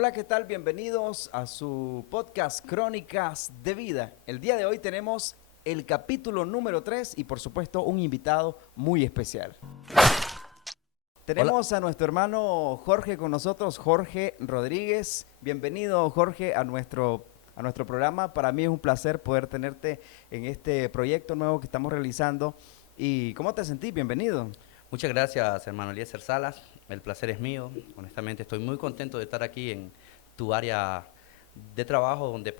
Hola, ¿qué tal? Bienvenidos a su podcast Crónicas de Vida. El día de hoy tenemos el capítulo número 3 y por supuesto un invitado muy especial. Hola, Tenemos a nuestro hermano Jorge con nosotros, Jorge Rodríguez. Bienvenido, Jorge, a nuestro programa. Para mí es un placer poder tenerte en este proyecto nuevo que estamos realizando. ¿Y cómo te sentís? Bienvenido. muchas gracias, hermano Eliezer Salas. El placer es mío. Honestamente, estoy muy contento de estar aquí en tu área de trabajo, donde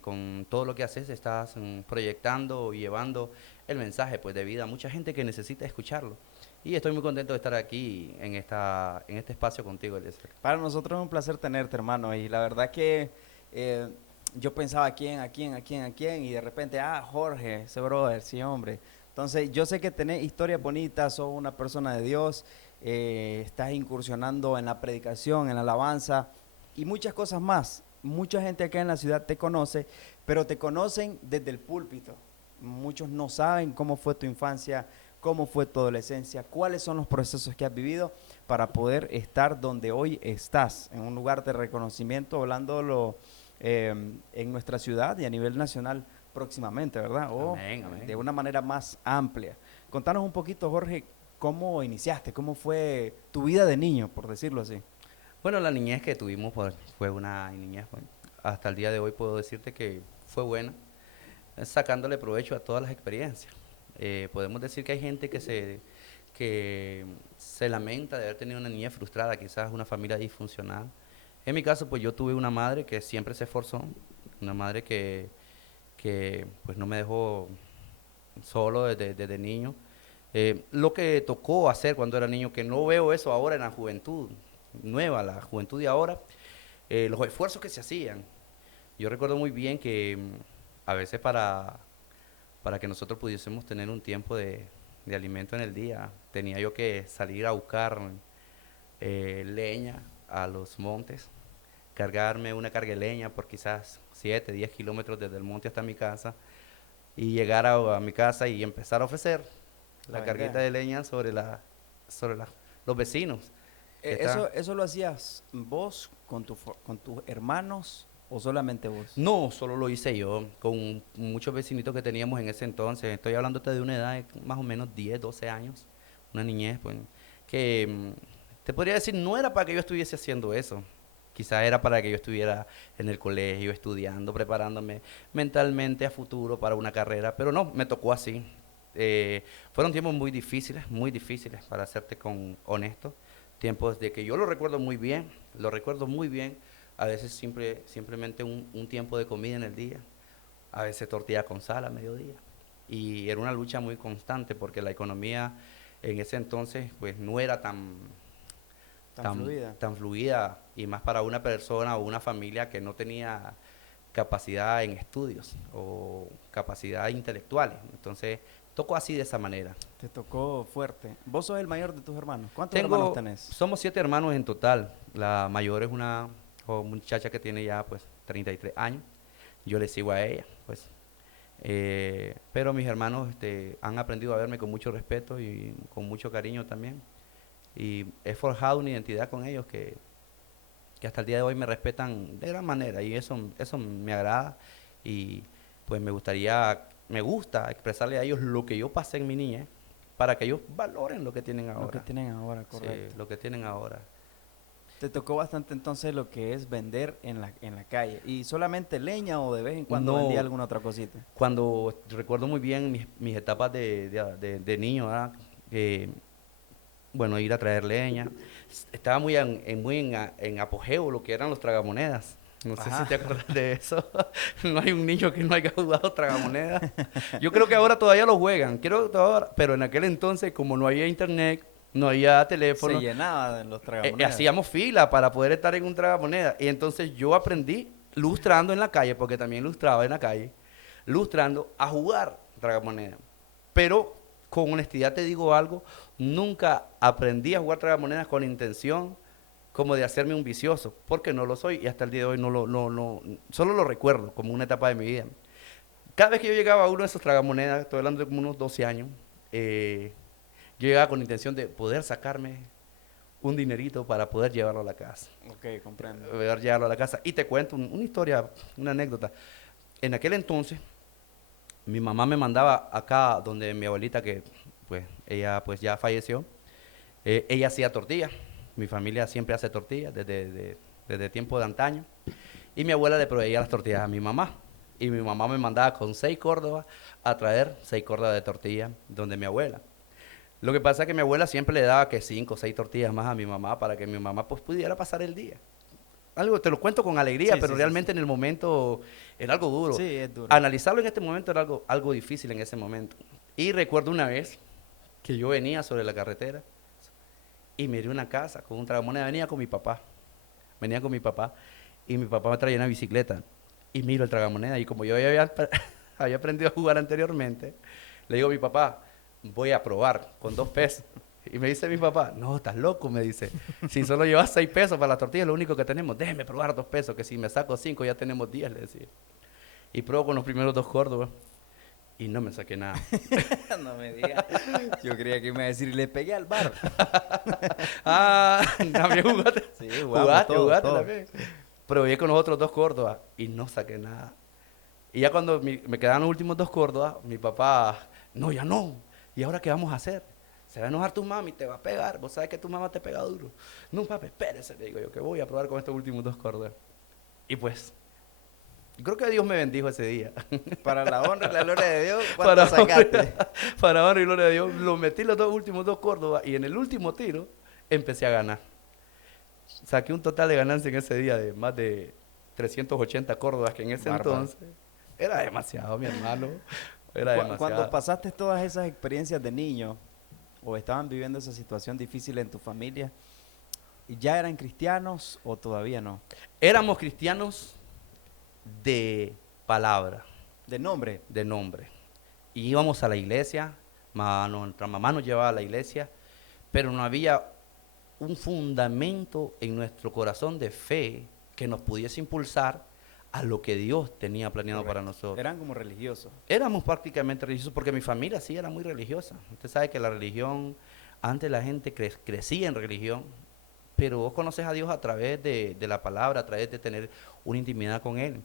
con todo lo que haces estás proyectando y llevando el mensaje de vida a mucha gente que necesita escucharlo. Y estoy muy contento de estar aquí en este espacio contigo, Eliezer. Para nosotros es un placer tenerte, hermano. Y la verdad que eh, yo pensaba a quién, y de repente, Jorge, ese brother, sí, hombre. Entonces, yo sé que tenés historias bonitas, sos una persona de Dios, estás incursionando en la predicación, en la alabanza y muchas cosas más. Mucha gente acá en la ciudad te conoce, pero te conocen desde el púlpito. Muchos no saben cómo fue tu infancia, cómo fue tu adolescencia, cuáles son los procesos que has vivido para poder estar donde hoy estás, en un lugar de reconocimiento, hablándolo en nuestra ciudad y a nivel nacional próximamente, ¿verdad? O Amén, de amén. una manera más amplia. Contanos un poquito, Jorge, cómo iniciaste, cómo fue tu vida de niño, por decirlo así. Bueno, la niñez que tuvimos fue una niñez, hasta el día de hoy puedo decirte que fue buena, sacándole provecho a todas las experiencias. Podemos decir que hay gente que se lamenta de haber tenido una niñez frustrada, quizás una familia disfuncional. En mi caso, pues yo tuve una madre que siempre se esforzó, una madre que pues no me dejó solo desde niño. Lo que tocó hacer cuando era niño, que no veo eso ahora en la juventud nueva, la juventud de ahora, los esfuerzos que se hacían. Yo recuerdo muy bien que a veces para que nosotros pudiésemos tener un tiempo de alimento en el día, tenía yo que salir a buscar leña a los montes, cargarme una carga de leña por quizás 7, 10 kilómetros desde el monte hasta mi casa y llegar a mi casa y empezar a ofrecer A la carguita vender. de leña sobre los vecinos que están. ¿Eso lo hacías vos con tus hermanos o solamente vos? No, solo lo hice yo, con muchos vecinitos que teníamos en ese entonces. Estoy hablándote de una edad de más o menos 10, 12 años, una niñez, que te podría decir, no era para que yo estuviese haciendo eso. Quizás era para que yo estuviera en el colegio, estudiando, preparándome mentalmente a futuro para una carrera, pero no, me tocó así. Fueron tiempos muy difíciles, para serte honesto. Tiempos de que yo lo recuerdo muy bien, a veces simplemente un tiempo de comida en el día, a veces tortilla con sal a mediodía. Y era una lucha muy constante porque la economía en ese entonces pues no era Tan fluida. tan fluida, y más para una persona o una familia que no tenía capacidad en estudios o capacidad intelectuales. Entonces tocó así de esa manera. Te tocó fuerte. Vos sos el mayor de tus hermanos. ¿Cuántos hermanos tenés? Somos 7 hermanos en total. La mayor es una muchacha que tiene ya pues 33 años. Yo le sigo a ella, pues. Pero mis hermanos han aprendido a verme con mucho respeto y con mucho cariño también. Y he forjado una identidad con ellos que hasta el día de hoy me respetan de gran manera, y eso me agrada, y pues me gusta expresarle a ellos lo que yo pasé en mi niñez para que ellos valoren lo que tienen Lo que ahora. tienen ahora, Sí, correcto. lo que tienen ahora. Te tocó bastante entonces lo que es vender en la calle. ¿Y solamente leña o de vez en cuando vendía No, alguna otra cosita? cuando recuerdo muy bien mis etapas de niño, ¿verdad? Eh, bueno, ir a traer leña. Estaba en apogeo lo que eran los tragamonedas. No sé si Ajá. te acuerdas de eso. No hay un niño que no haya jugado tragamonedas. Yo creo que ahora todavía lo juegan, pero en aquel entonces, como no había internet, no había Se teléfono, llenaba de los tragamonedas. hacíamos fila para poder estar en un tragamonedas. Y entonces yo aprendí lustrando en la calle, porque también lustraba en la calle, lustrando a jugar tragamonedas. Pero con honestidad te digo algo, nunca aprendí a jugar tragamonedas con intención como de hacerme un vicioso, porque no lo soy, y hasta el día de hoy solo lo recuerdo como una etapa de mi vida. Cada vez que yo llegaba a uno de esos tragamonedas, estoy hablando de como unos 12 años, yo llegaba con la intención de poder sacarme un dinerito para poder llevarlo a la casa. Ok, comprendo. Poder llevarlo a la casa. Y te cuento una historia, una anécdota. En aquel entonces, mi mamá me mandaba acá donde mi abuelita, que pues ella pues ya falleció, ella hacía tortillas. Mi familia siempre hace tortillas desde tiempo de antaño. Y mi abuela le proveía las tortillas a mi mamá. Y mi mamá me mandaba con 6 córdobas a traer 6 córdobas de tortillas donde mi abuela. Lo que pasa es que mi abuela siempre le daba que 5 o 6 tortillas más a mi mamá para que mi mamá pues pudiera pasar el día. Algo, te lo cuento con alegría, Sí, pero sí, sí, sí. realmente en el momento era algo duro. Sí, es duro. Analizarlo en este momento era algo difícil en ese momento. Y recuerdo una vez que yo venía sobre la carretera y miré una casa con un tragamoneda. Venía con mi papá y mi papá me traía una bicicleta y miro el tragamoneda y como yo ya había, había aprendido a jugar anteriormente, le digo a mi papá, voy a probar con 2 pesos. Y me dice mi papá, no, estás loco, me dice, si solo llevas 6 pesos para la tortilla, es lo único que tenemos, déjeme probar 2 pesos, que si me saco 5 ya tenemos 10, le decía. Y pruebo con los primeros 2 córdobas y no me saqué nada. No me digas. Yo creía que me iba a decir, le pegué al bar. Ah, también jugaste, Sí, jugamos todo, jugaste todo. también. Probé con los otros 2 córdobas y no saqué nada. Y ya cuando me quedaban los últimos 2 córdobas, mi papá, no, ya no. ¿Y ahora qué vamos a hacer? Se va a enojar tu mami, te va a pegar. Vos sabes que tu mamá te pega duro. No, papi, espérese, le digo yo, que voy a probar con estos últimos 2 córdobas. Y pues, creo que Dios me bendijo ese día. Para la honra y la gloria de Dios, Para ¿cuánto sacaste? para honra y gloria de Dios, lo metí los últimos 2 córdobas y en el último tiro empecé a ganar. Saqué un total de ganancia en ese día de más de 380 córdobas, que en ese Bárbaro. entonces era demasiado, mi hermano. Era Cuando demasiado. pasaste todas esas experiencias de niño, o estaban viviendo esa situación difícil en tu familia, ¿ya eran cristianos o todavía no? Éramos cristianos de palabra, De nombre. de nombre. Y íbamos a la iglesia, nuestra mamá nos llevaba a la iglesia, pero no había un fundamento en nuestro corazón de fe que nos pudiese impulsar a lo que Dios tenía planeado para Correcto. nosotros. Eran como religiosos. Éramos prácticamente religiosos porque mi familia sí era muy religiosa. Usted sabe que la religión, antes la gente crecía en religión, pero vos conoces a Dios a través de la palabra, a través de tener una intimidad con Él.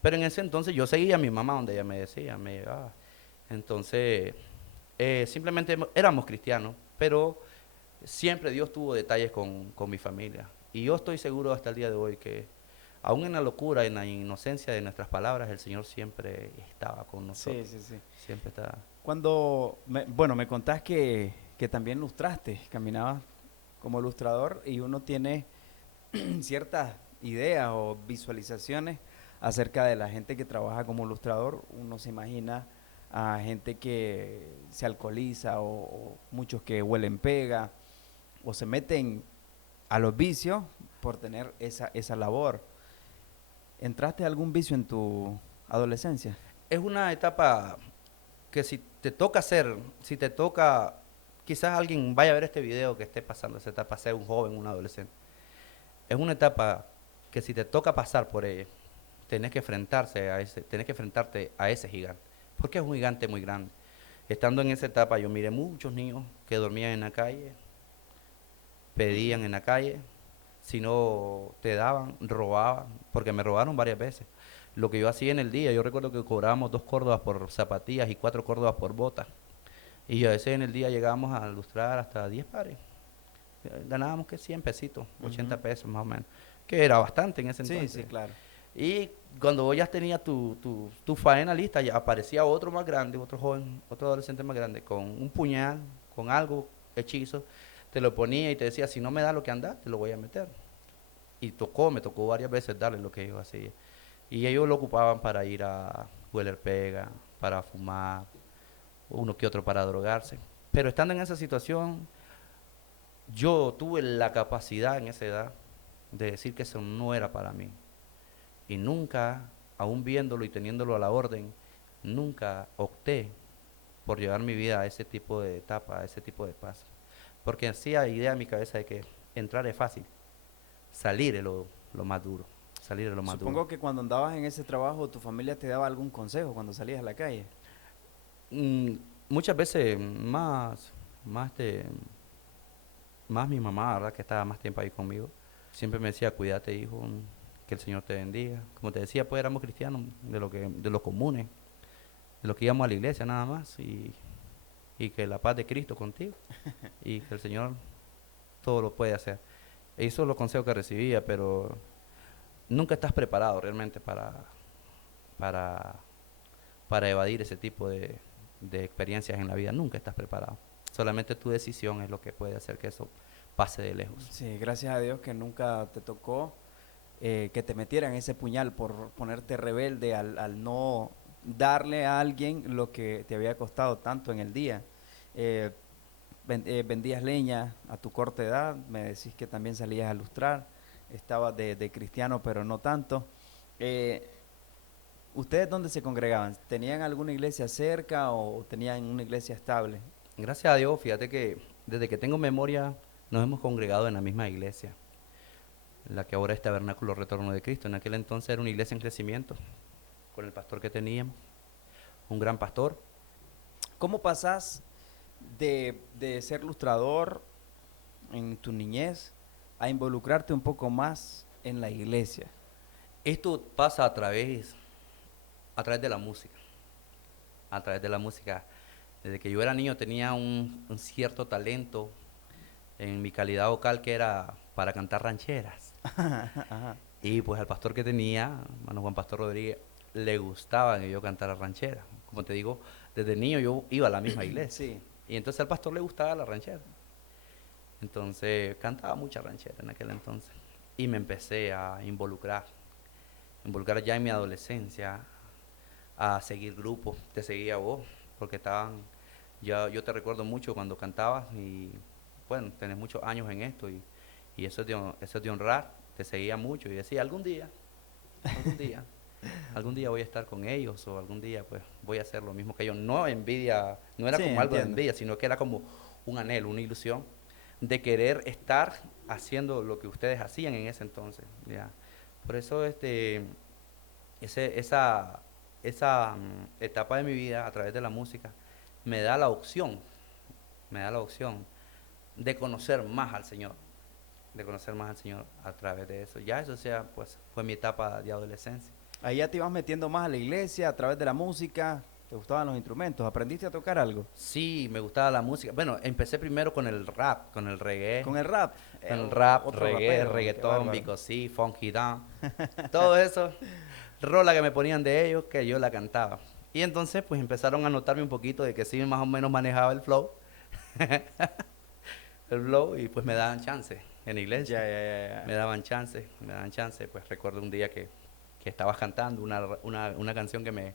Pero en ese entonces yo seguía a mi mamá donde ella me decía, me llevaba. Entonces, simplemente éramos cristianos, pero siempre Dios tuvo detalles con mi familia. Y yo estoy seguro hasta el día de hoy que aún en la locura, en la inocencia de nuestras palabras, el Señor siempre estaba con Sí, nosotros. sí, sí. Siempre está. Bueno, me contás que también lustraste, caminabas como ilustrador y uno tiene ciertas ideas o visualizaciones acerca de la gente que trabaja como ilustrador. Uno se imagina a gente que se alcoholiza o muchos que huelen pega o se meten a los vicios por tener esa labor. ¿Entraste a algún vicio en tu adolescencia? Es una etapa que si te toca hacer, si te toca, quizás alguien vaya a ver este video que esté pasando esa etapa, sea un joven, un adolescente. Es una etapa que si te toca pasar por ella, tenés que enfrentarte a ese gigante, porque es un gigante muy grande. Estando en esa etapa yo miré muchos niños que dormían en la calle, pedían en la calle, si no te daban, robaban, porque me robaron varias veces. Lo que yo hacía en el día, yo recuerdo que cobrábamos 2 córdobas por zapatillas y 4 córdobas por botas. Y a veces en el día llegábamos a ilustrar hasta 10 pares. Ganábamos que 100 pesitos, 80 Ujú. pesos más o menos, que era bastante en ese Sí, sí, entonces. claro. Y cuando vos ya tenías tu faena lista, ya aparecía otro más grande, otro joven, otro adolescente más grande, con un puñal, con algo, hechizo, te lo ponía y te decía, si no me das lo que andas, te lo voy a meter. Y me tocó varias veces darle lo que ellos hacían. Y ellos lo ocupaban para ir a hueler pega, para fumar, uno que otro para drogarse. Pero estando en esa situación, yo tuve la capacidad en esa edad de decir que eso no era para mí. Y nunca, aún viéndolo y teniéndolo a la orden, nunca opté por llevar mi vida a ese tipo de etapa, a ese tipo de paso. Porque hacía idea en mi cabeza de que entrar es fácil, salir es lo más duro, salir es lo más duro. Supongo que cuando andabas en ese trabajo, tu familia te daba algún consejo cuando salías a la calle. Mm, muchas veces más más mi mamá, ¿verdad? Que estaba más tiempo ahí conmigo. Siempre me decía, cuídate, hijo, que el Señor te bendiga. Como te decía, pues éramos cristianos de los comunes, de los que íbamos a la iglesia nada más. Y que la paz de Cristo contigo. Y que el Señor todo lo puede hacer. Esos son los consejos que recibía, pero nunca estás preparado realmente para, para evadir ese tipo de experiencias en la vida. Nunca estás preparado. Solamente tu decisión es lo que puede hacer que eso pase de lejos. Sí, gracias a Dios que nunca te tocó que te metieran ese puñal por ponerte rebelde al no darle a alguien lo que te había costado tanto en el día. Eh, vendías leña a tu corta edad, me decís que también salías a lustrar, estabas de cristiano pero no tanto. Eh, ¿Ustedes dónde se congregaban? ¿Tenían alguna iglesia cerca o tenían una iglesia estable? Gracias a Dios, fíjate que desde que tengo memoria nos hemos congregado en la misma iglesia, la que ahora es Tabernáculo Retorno de Cristo. En aquel entonces era una iglesia en crecimiento, con el pastor que teníamos, un gran pastor. ¿Cómo pasás de ser lustrador en tu niñez a involucrarte un poco más en la iglesia? Esto pasa a través de la música, a través de la música. Desde que yo era niño tenía un cierto talento en mi calidad vocal que era para cantar rancheras. Ajá. Y pues al pastor que tenía, hermano Juan Pastor Rodríguez, le gustaba que yo cantara ranchera. Como te digo, desde niño yo iba a la misma iglesia. Sí. Y entonces al pastor le gustaba la ranchera. Entonces cantaba mucha ranchera en aquel entonces. Y me empecé a involucrar ya en mi adolescencia, a seguir grupos. Te seguía vos, porque yo te recuerdo mucho cuando cantabas y bueno, tenés muchos años en esto y eso es de honrar. Te seguía mucho y decía, algún día, algún día voy a estar con ellos o algún día pues voy a hacer lo mismo que ellos. No envidia, no era Sí, como algo de entiendo. envidia, sino que era como un anhelo, una ilusión de querer estar haciendo lo que ustedes hacían en ese entonces, ¿ya? Por eso esa etapa de mi vida a través de la música me da la opción, me da la opción de conocer más al Señor, de conocer más al Señor a través de eso. Ya eso sea, pues, fue mi etapa de adolescencia. Ahí ya te ibas metiendo más a la iglesia a través de la música, te gustaban los instrumentos, ¿aprendiste a tocar algo? Sí, me gustaba la música. Bueno, empecé primero con el rap, con el reggae, Con el rap, con el rap, otro reggae, rapero, qué reggaetón, bárbaro. bicosí, funky down, todo eso, rola que me ponían de ellos, que yo la cantaba. Y entonces, pues empezaron a notarme un poquito de que sí, más o menos manejaba el flow, y pues me daban chance en la Ya, iglesia. ya, ya, Me ya. daban chance, me daban chance. Pues recuerdo un día que estabas cantando una canción que me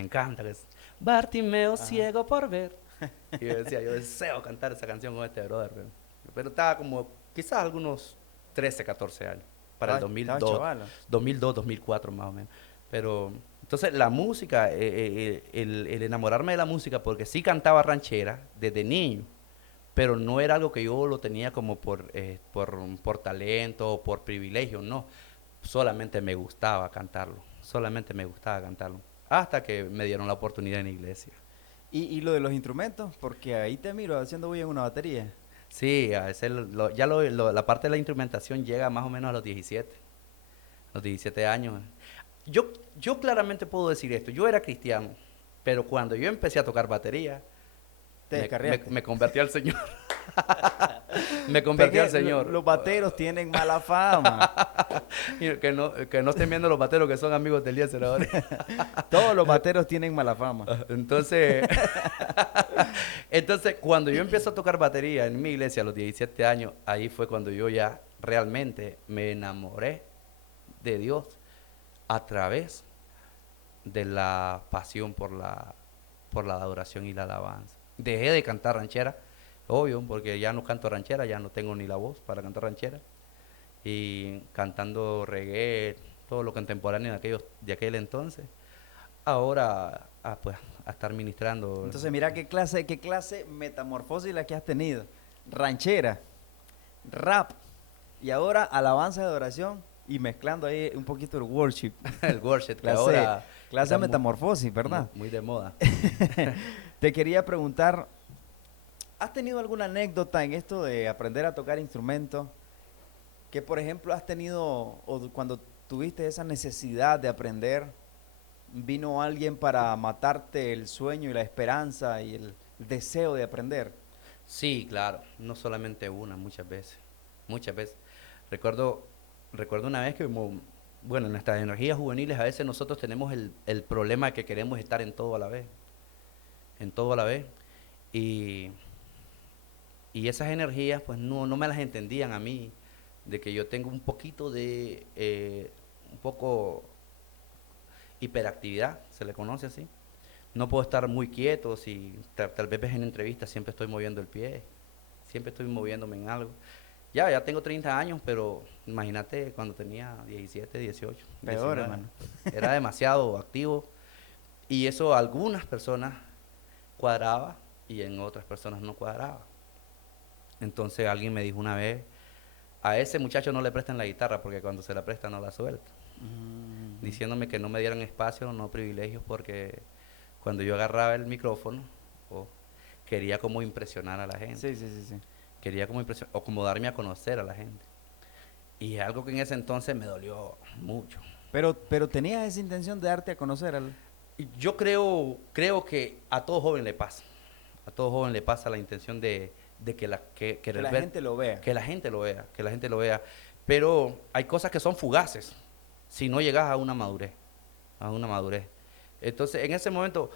encanta, que es Bartimeo Ajá. ciego por ver. Y yo decía, yo deseo cantar esa canción con este brother. Pero estaba como quizás algunos 13, 14 años, para el Estaba 2002, chaval. 2002, 2004 más o menos. Pero entonces la música, el enamorarme de la música, porque sí cantaba ranchera desde niño, pero no era algo que yo lo tenía como por talento o por privilegio, no. Solamente me gustaba cantarlo, solamente me gustaba cantarlo. Hasta que me dieron la oportunidad en la iglesia. Y lo de los instrumentos, porque ahí te miro haciendo bulla en una batería. Sí, a veces la parte de la instrumentación llega más o menos a los 17 años. Yo claramente puedo decir esto, yo era cristiano, pero cuando yo empecé a tocar batería, Te descarriaste. me convertí al Señor. Me Ve convertí al que Señor. los bateros tienen mala fama. Y que no estén viendo los bateros que son amigos de Eliezer ahora. Todos los bateros tienen mala fama. Entonces, entonces, cuando yo empiezo a tocar batería en mi iglesia a los 17 años, ahí fue cuando yo ya realmente me enamoré de Dios a través de la pasión por la adoración y la alabanza. Dejé de cantar ranchera, obvio, porque ya no canto ranchera, ya no tengo ni la voz para cantar ranchera. Y cantando reggae, todo lo contemporáneo de aquel entonces. Ahora, pues, a estar ministrando. Entonces, mira qué clase metamorfosis la que has tenido. Ranchera, rap y ahora alabanza de adoración y mezclando ahí un poquito el worship. El worship, que Clase, ahora clase está de metamorfosis, ¿verdad? muy de moda. Te quería preguntar, ¿Has tenido alguna anécdota en esto de aprender a tocar instrumentos? Que por ejemplo has tenido, cuando tuviste esa necesidad de aprender, vino alguien para matarte el sueño y la esperanza y el deseo de aprender. Sí, claro, no solamente una, muchas veces, muchas veces. Recuerdo, recuerdo una vez que, bueno, en nuestras energías juveniles a veces nosotros tenemos el problema que queremos estar en todo a la vez, en todo a la vez, y, y esas energías pues no me las entendían a mí, de que yo tengo un poquito de, un poco hiperactividad, se le conoce así. No puedo estar muy quieto, si tal vez ves en entrevistas, siempre estoy moviendo el pie, siempre estoy moviéndome en algo. Ya tengo 30 años, pero imagínate cuando tenía 17, 18, Peor, 19, hermano. era demasiado activo y eso a algunas personas cuadraba y en otras personas no cuadraba. Entonces alguien me dijo una vez, a ese muchacho no le prestan la guitarra porque cuando se la presta no la suelta, Ujú. diciéndome que no me dieran espacio, no privilegios, porque cuando yo agarraba el micrófono, oh, quería como impresionar a la gente, Sí, sí, sí, sí. quería como impresionar, o como darme a conocer a la gente. Y es algo que en ese entonces me dolió mucho. Pero tenías esa intención de darte a conocer al... Y yo creo que a todo joven le pasa, a todo joven le pasa la intención de que Que querer la ver, gente lo vea. que la gente lo vea, que la gente lo vea. Pero hay cosas que son fugaces si no llegas a una madurez, a una madurez. Entonces, en ese momento,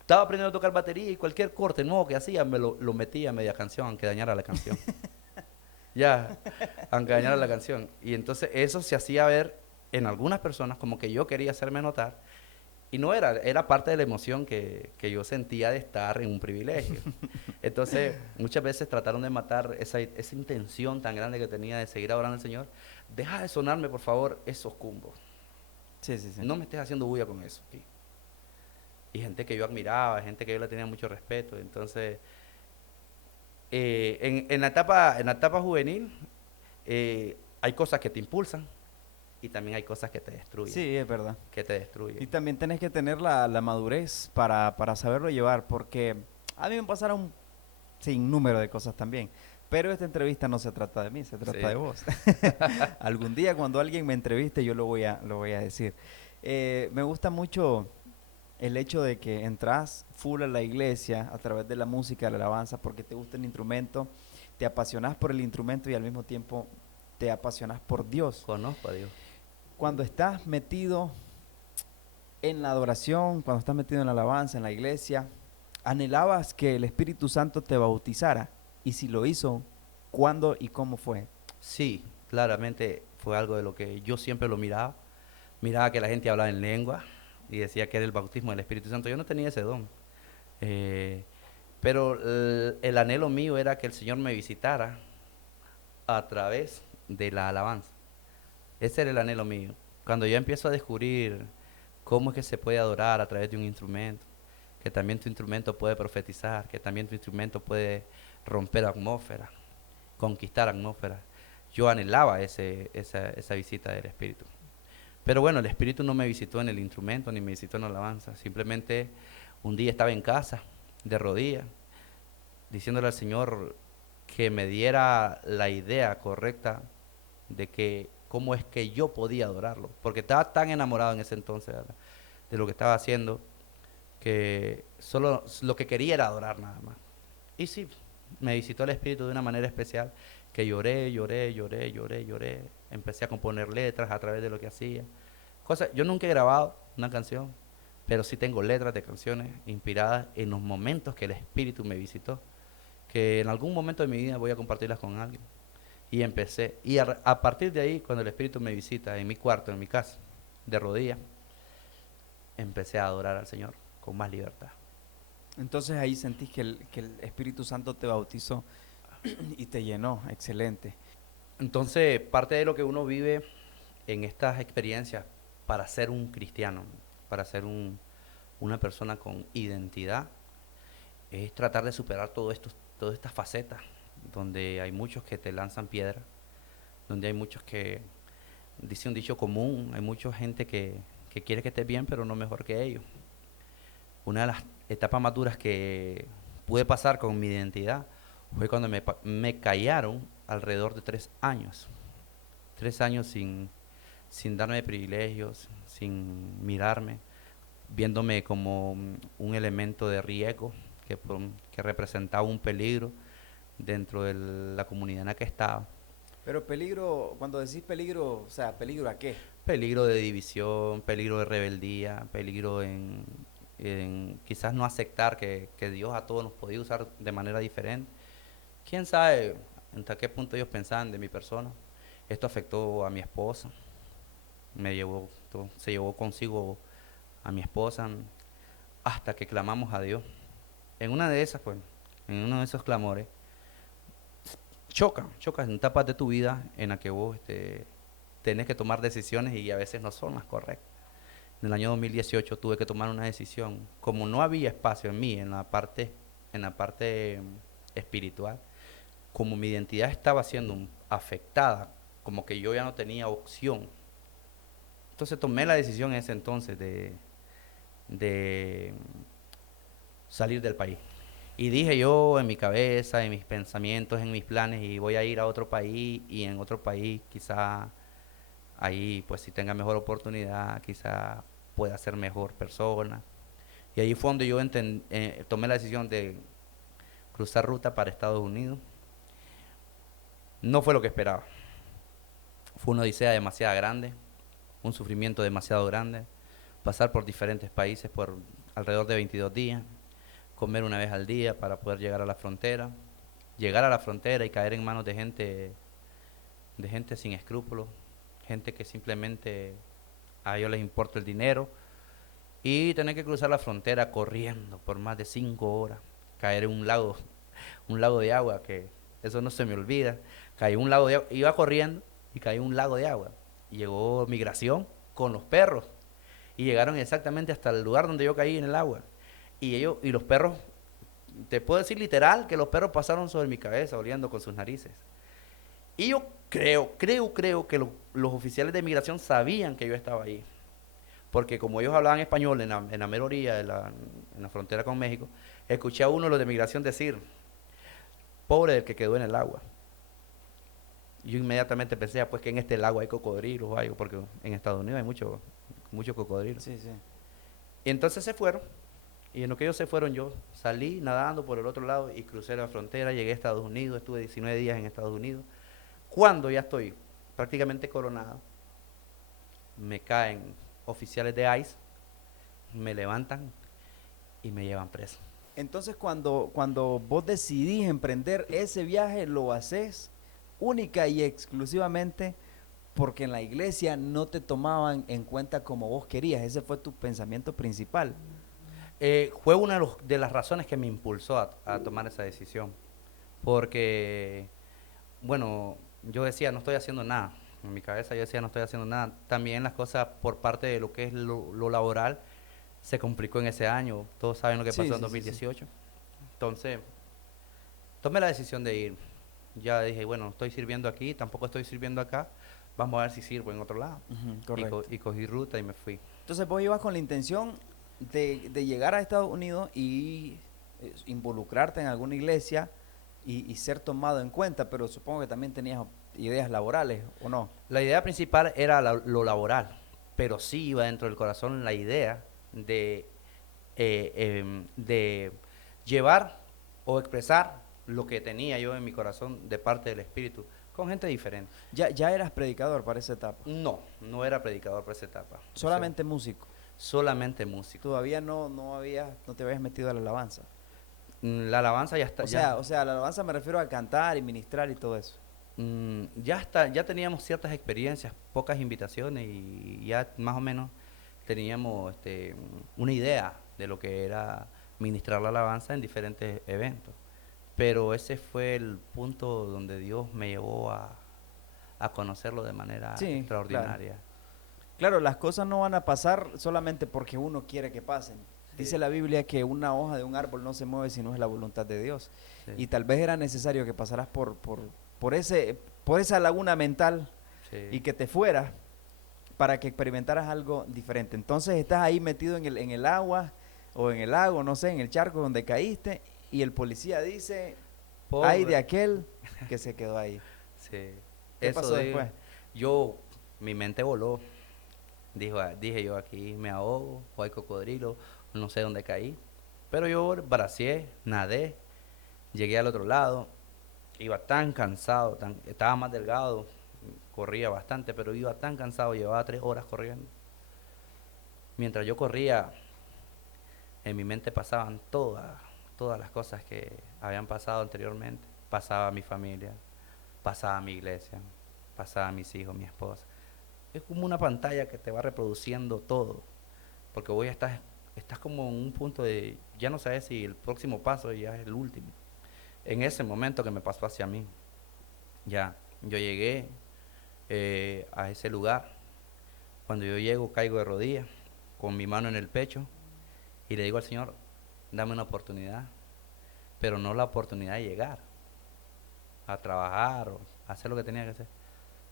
estaba aprendiendo a tocar batería y cualquier corte nuevo que hacía lo metía a media canción, aunque dañara la canción. Ya, aunque dañara la canción. Y entonces eso se hacía ver en algunas personas como que yo quería hacerme notar. Y no era, era parte de la emoción que yo sentía de estar en un privilegio. Entonces, muchas veces trataron de matar esa intención tan grande que tenía de seguir adorando al Señor. Deja de sonarme, por favor, esos cumbos. Sí, sí, sí. No me estés haciendo bulla con eso. Y gente que yo admiraba, gente que yo le tenía mucho respeto. Entonces, en la etapa juvenil, hay cosas que te impulsan y también hay cosas que te destruyen, Sí, es verdad. que te Y destruyen. también tenés que tener la madurez para saberlo llevar, porque a mí me pasaron sin número de cosas también. Pero esta entrevista no se trata de mí, se trata Sí, de vos. Algún día cuando alguien me entreviste yo lo voy a decir. Me gusta mucho el hecho de que entras full a la iglesia a través de la música, de la alabanza, porque te gusta el instrumento, te apasionas por el instrumento y al mismo tiempo te apasionas por Dios. conozco a Dios. Cuando estás metido en la adoración, cuando estás metido en la alabanza, en la iglesia, anhelabas que el Espíritu Santo te bautizara. Y si lo hizo, ¿cuándo y cómo fue? Sí, claramente fue algo de lo que yo siempre lo miraba. Miraba que la gente hablaba en lengua y decía que era el bautismo del Espíritu Santo. Yo no tenía ese don. Eh, pero el anhelo mío era que el Señor me visitara a través de la alabanza. Ese era el anhelo mío. Cuando yo empiezo a descubrir cómo es que se puede adorar a través de un instrumento, que también tu instrumento puede profetizar, que también tu instrumento puede romper atmósfera, conquistar atmósfera. Yo anhelaba esa visita del Espíritu. Pero bueno, el Espíritu no me visitó en el instrumento ni me visitó en la alabanza. Simplemente un día estaba en casa, de rodillas, diciéndole al Señor que me diera la idea correcta de que cómo es que yo podía adorarlo. Porque estaba tan enamorado en ese entonces, ¿verdad?, de lo que estaba haciendo, que solo lo que quería era adorar nada más. Y sí, me visitó el Espíritu de una manera especial, que lloré, lloré, lloré, lloré, lloré. Empecé a componer letras a través de lo que hacía. Yo nunca he grabado una canción, pero sí tengo letras de canciones inspiradas en los momentos que el Espíritu me visitó, que en algún momento de mi vida voy a compartirlas con alguien. Y empecé, y a partir de ahí, cuando el Espíritu me visita en mi cuarto, en mi casa, de rodillas, empecé a adorar al Señor con más libertad. Entonces ahí sentís que el Espíritu Santo te bautizó y te llenó. Excelente. Entonces, parte de lo que uno vive en estas experiencias para ser un cristiano, para ser una persona con identidad, es tratar de superar todas estas facetas, donde hay muchos que te lanzan piedra, donde hay muchos que, dice un dicho común, hay mucha gente que quiere que estés bien, pero no mejor que ellos. Una de las etapas más duras pude pasar con mi identidad fue cuando me callaron alrededor de 3 años. 3 años sin darme privilegios, sin mirarme, viéndome como un elemento de riesgo que representaba un peligro dentro de la comunidad en la que estaba. Pero peligro, cuando decís peligro, o sea, ¿peligro a qué? Peligro de división, peligro de rebeldía, peligro en quizás no aceptar que Dios a todos nos podía usar de manera diferente. ¿Quién sabe hasta qué punto ellos pensaban de mi persona? Esto afectó a mi esposa, se llevó consigo a mi esposa hasta que clamamos a Dios. En una de esas, pues, en uno de esos clamores, chocas en etapas de tu vida en la que vos tenés que tomar decisiones y a veces no son las correctas. En el año 2018 tuve que tomar una decisión. Como no había espacio en mí, en la parte espiritual, como mi identidad estaba siendo afectada, como que yo ya no tenía opción. Entonces tomé la decisión en ese entonces de salir del país. Y dije yo en mi cabeza, en mis pensamientos, en mis planes, y voy a ir a otro país, y en otro país quizá ahí pues si tenga mejor oportunidad, quizá pueda ser mejor persona. Y ahí fue donde yo tomé la decisión de cruzar ruta para Estados Unidos. No fue lo que esperaba. Fue una odisea demasiado grande, un sufrimiento demasiado grande, pasar por diferentes países por alrededor de 22 días, comer una vez al día para poder llegar a la frontera, y caer en manos de gente sin escrúpulos, gente que simplemente a ellos les importa el dinero, y tener que cruzar la frontera corriendo por más de 5 horas, caer en un lago de agua, que eso no se me olvida. Caí en un lago de agua, iba corriendo y caí en un lago de agua. Y llegó migración con los perros y llegaron exactamente hasta el lugar donde yo caí en el agua. Y los perros, te puedo decir literal que los perros pasaron sobre mi cabeza oliendo con sus narices. Y yo creo que los oficiales de migración sabían que yo estaba ahí. Porque como ellos hablaban español en la mera orilla en la frontera con México, escuché a uno de los de migración decir, pobre del que quedó en el agua. Yo inmediatamente pensé, pues que en este lago hay cocodrilos o algo, porque en Estados Unidos hay mucho cocodrilos. Sí, sí. Y entonces se fueron, y en lo que ellos se fueron yo salí nadando por el otro lado y crucé la frontera, llegué a Estados Unidos, estuve 19 días en Estados Unidos. Cuando ya estoy prácticamente coronado, me caen oficiales de ICE, me levantan y me llevan preso. Entonces, cuando vos decidís emprender ese viaje, lo haces única y exclusivamente porque en la iglesia no te tomaban en cuenta como vos querías. Ese fue tu pensamiento principal. Fue una de las razones que me impulsó a tomar esa decisión. Porque, bueno, yo decía, no estoy haciendo nada. En mi cabeza yo decía, no estoy haciendo nada. También las cosas por parte de lo que es lo laboral se complicó en ese año. Todos saben lo que Sí, pasó en sí, sí, sí. 2018. Entonces, tomé la decisión de ir. Ya dije, bueno, estoy sirviendo aquí, tampoco estoy sirviendo acá. Vamos a ver si sirvo en otro lado. Ujú, Y, correcto. y cogí ruta y me fui. Entonces vos ibas con la intención de llegar a Estados Unidos y involucrarte en alguna iglesia y ser tomado en cuenta, pero supongo que también tenías ideas laborales, ¿o no? La idea principal era lo laboral, pero sí iba dentro del corazón la idea de llevar o expresar lo que tenía yo en mi corazón de parte del Espíritu con gente diferente. Ya eras predicador para esa etapa, No, no era predicador para esa etapa. O sea, solamente músico. solamente músico. Todavía no te habías metido a la alabanza. La alabanza ya está, O sea, a la alabanza me refiero a cantar y ministrar y todo eso. ya teníamos ciertas experiencias, pocas invitaciones y ya más o menos teníamos una idea de lo que era ministrar la alabanza en diferentes eventos. Pero ese fue el punto donde Dios me llevó a conocerlo de manera Sí, extraordinaria. Claro, las cosas no van a pasar solamente porque uno quiere que pasen. Sí, Dice la Biblia que una hoja de un árbol no se mueve si no es la voluntad de Dios. sí, Y tal vez era necesario que pasaras por esa laguna mental sí. y que te fueras para que experimentaras algo diferente. Entonces estás ahí metido en el agua o en el lago, no sé, en el charco donde caíste y el policía dice, ay de Pobre. aquel que se quedó ahí. Sí. ¿Qué Eso pasó digo. después? Yo, mi mente voló. Dije yo, aquí me ahogo, o hay cocodrilo, no sé dónde caí. Pero yo braceé, nadé, llegué al otro lado, iba tan cansado, estaba más delgado, corría bastante, pero iba tan cansado, llevaba 3 horas corriendo. Mientras yo corría, en mi mente pasaban todas las cosas que habían pasado anteriormente. Pasaba mi familia, pasaba mi iglesia, pasaba mis hijos, mi esposa. Es como una pantalla que te va reproduciendo todo, porque hoy estás como en un punto de, ya no sabes si el próximo paso ya es el último. En ese momento que me pasó hacia mí, ya, yo llegué a ese lugar. Cuando yo llego, caigo de rodillas, con mi mano en el pecho, y le digo al Señor, dame una oportunidad, pero no la oportunidad de llegar a trabajar o hacer lo que tenía que hacer,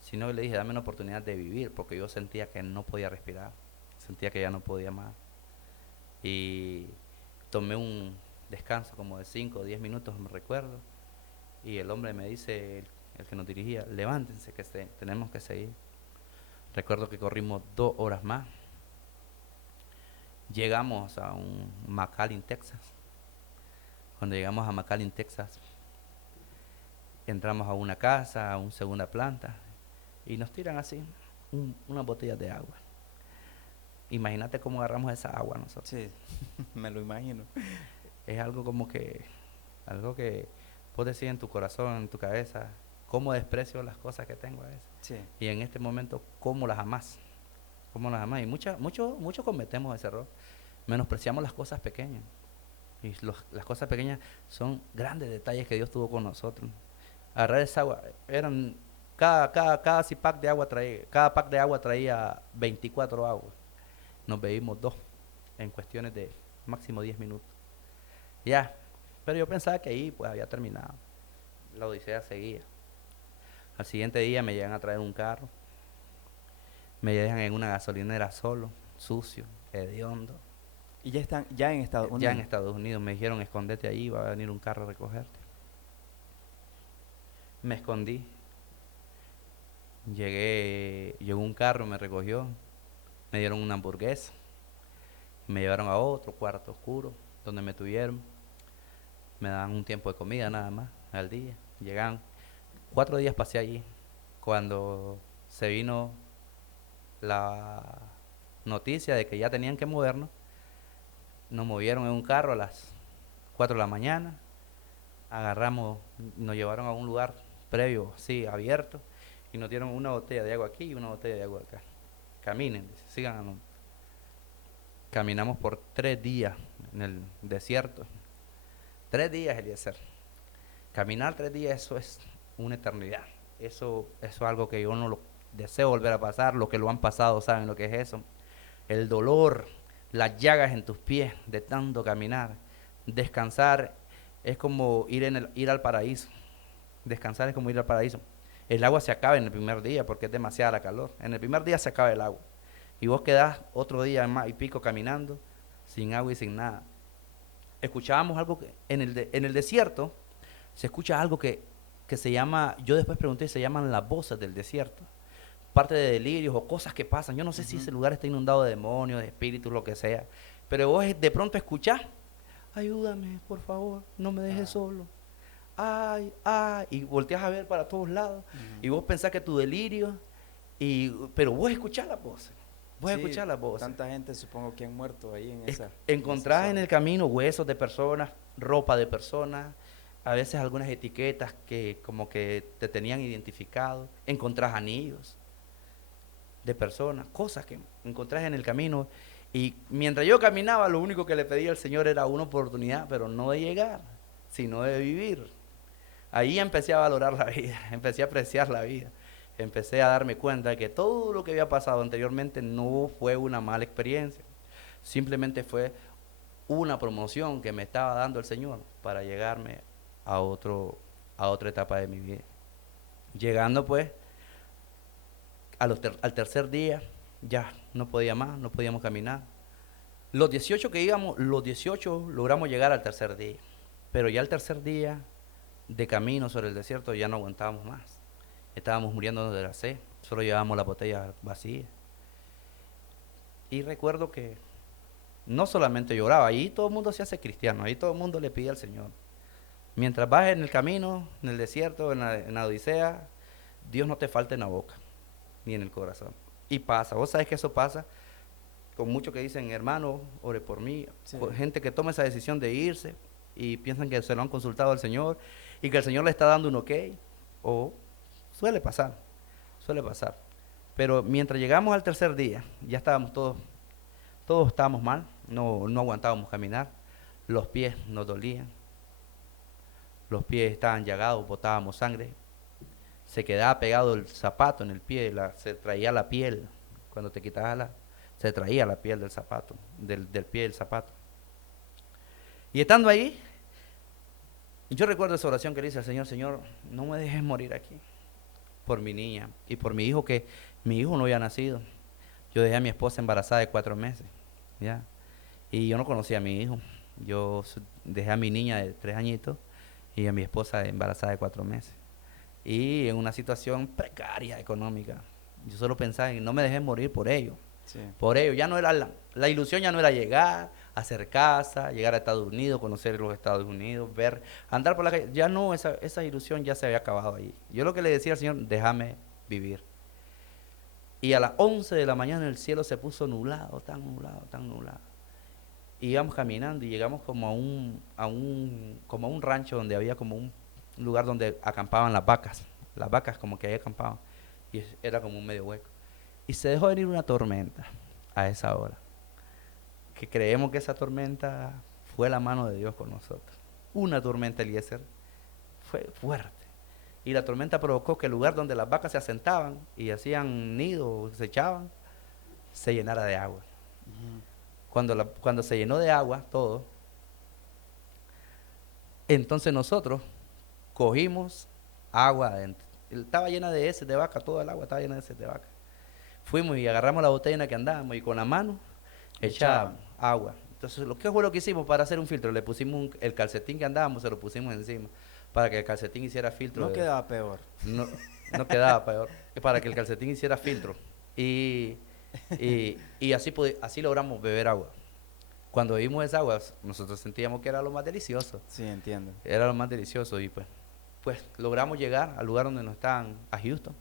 sino que le dije, dame una oportunidad de vivir, porque yo sentía que no podía respirar, sentía que ya no podía más. Y tomé un descanso como de 5 o 10 minutos, me recuerdo, y el hombre me dice, el que nos dirigía, levántense que tenemos que seguir. Recuerdo que corrimos 2 horas más. Llegamos a un McAllen, Texas. Cuando llegamos a McAllen, Texas, entramos a una casa, a una segunda planta, y nos tiran así unas botellas de agua. Imagínate cómo agarramos esa agua nosotros. Sí, me lo imagino. Es algo que vos decís en tu corazón, en tu cabeza, cómo desprecio las cosas que tengo a veces. Sí, Y en este momento, cómo las amás. Cómo las amás. Y muchos cometemos ese error. Menospreciamos las cosas pequeñas. Y las cosas pequeñas son grandes detalles que Dios tuvo con nosotros. Agarrar esa agua, eran, cada pack de agua traía 24 aguas. Nos bebimos 2 en cuestiones de máximo 10 minutos. Ya, pero yo pensaba que ahí pues había terminado. La odisea seguía. Al siguiente día me llegan a traer un carro, me dejan en una gasolinera solo, sucio, hediondo. y ya están ya en Estados Ya en Unidos. Estados Unidos me dijeron, escondete ahí, va a venir un carro a recogerte. Me escondí, llegó un carro, me recogió, me dieron una hamburguesa, me llevaron a otro cuarto oscuro, donde me tuvieron, me dan un tiempo de comida nada más al día. Llegan 4 días pasé allí. Cuando se vino la noticia de que ya tenían que movernos, nos movieron en un carro a las 4 de la mañana, agarramos, nos llevaron a un lugar previo, así, abierto, y nos dieron una botella de agua aquí y una botella de agua acá. Caminen, dice, sigan. Caminamos por 3 días en el desierto. 3 días, Eliezer. Caminar 3 días, eso es una eternidad. Eso es algo que yo no lo deseo volver a pasar. Los que lo han pasado saben lo que es eso. El dolor, las llagas en tus pies de tanto caminar. Descansar es como ir al paraíso. Descansar es como ir al paraíso. El agua se acaba en el primer día porque es demasiada la calor. En el primer día se acaba el agua. Y vos quedás otro día más y pico caminando, sin agua y sin nada. Escuchábamos algo que en el desierto se escucha algo que se llama, yo después pregunté, se llaman las voces del desierto. Parte de delirios o cosas que pasan. Yo no sé si Ujú. ese lugar está inundado de demonios, de espíritus, lo que sea. Pero vos de pronto escuchás, ayúdame, por favor, no me dejes Ah, solo. Ay, ay, y volteas a ver para todos lados. ujú. Y vos pensás que tu delirio, pero vos escuchás las voces. Vos Sí, escuchás las voces. tanta gente supongo que han muerto ahí en esa Encontrás en zona. el camino huesos de personas, ropa de personas, a veces algunas etiquetas que como que te tenían identificado. Encontrás anillos de personas, cosas que encontrás en el camino. Y mientras yo caminaba, lo único que le pedía al Señor era una oportunidad, pero no de llegar, sino de vivir. Ahí empecé a valorar la vida, empecé a apreciar la vida, empecé a darme cuenta de que todo lo que había pasado anteriormente no fue una mala experiencia, simplemente fue una promoción que me estaba dando el Señor para llegarme a a otra etapa de mi vida. Llegando pues al tercer día, ya no podía más, no podíamos caminar. Los 18 que íbamos, los 18 logramos llegar al tercer día. Pero ya el tercer día de camino sobre el desierto ya no aguantábamos más. Estábamos muriéndonos de la sed, solo llevábamos la botella vacía. Y recuerdo que no solamente lloraba, ahí todo el mundo se hace cristiano, ahí todo el mundo le pide al Señor. Mientras vas en el camino, en el desierto, en la odisea, Dios no te falta en la boca, ni en el corazón. Y pasa, vos sabés que eso pasa con muchos que dicen, hermano, ore por mí. Sí. Gente que toma esa decisión de irse y piensan que se lo han consultado al Señor y que el Señor le está dando un ok, o suele pasar, suele pasar. Pero mientras llegamos al tercer día, ya estábamos todos estábamos mal, no aguantábamos caminar, los pies nos dolían, los pies estaban llagados, botábamos sangre, se quedaba pegado el zapato en el pie, se traía la piel, cuando te quitabas se traía la piel del zapato, del pie del zapato. Y estando ahí, yo recuerdo esa oración que le hice al Señor, Señor, no me dejes morir aquí, por mi niña y por mi hijo, que mi hijo no había nacido. Yo dejé a mi esposa embarazada de 4 meses, ¿ya? Y yo no conocía a mi hijo. Dejé a mi niña de 3 añitos y a mi esposa embarazada de 4 meses. Y en una situación precaria económica. Yo solo pensaba en no me dejé morir por ello. Sí. Por ello, ya no era la ilusión ya no era llegar, hacer casa, llegar a Estados Unidos, conocer los Estados Unidos, andar por la calle. Ya no, esa ilusión ya se había acabado ahí. Yo lo que le decía al Señor, déjame vivir. Y a las 11 de la mañana el cielo se puso nublado, tan nublado, tan nublado. Y íbamos caminando y llegamos como como a un rancho donde había como un lugar donde acampaban las vacas como que ahí acampaban, y era como un medio hueco. Y se dejó venir una tormenta a esa hora, que creemos que esa tormenta fue la mano de Dios con nosotros. Una tormenta, Eliezer, fue fuerte. Y la tormenta provocó que el lugar donde las vacas se asentaban y hacían nido, se echaban, se llenara de agua. Cuando se llenó de agua todo, entonces nosotros cogimos agua adentro. Estaba llena de heces de vaca, toda el agua estaba llena de heces de vaca. Fuimos y agarramos la botella en la que andábamos y con la mano echábamos agua. Entonces, ¿qué fue lo que hicimos para hacer un filtro? Le pusimos el calcetín que andábamos, se lo pusimos encima para que el calcetín hiciera filtro. No quedaba peor. No quedaba peor. Para que el calcetín hiciera filtro. Y así logramos beber agua. Cuando bebimos esa agua, nosotros sentíamos que era lo más delicioso. Sí, entiendo. Era lo más delicioso y pues logramos llegar al lugar donde nos estaban, a Houston.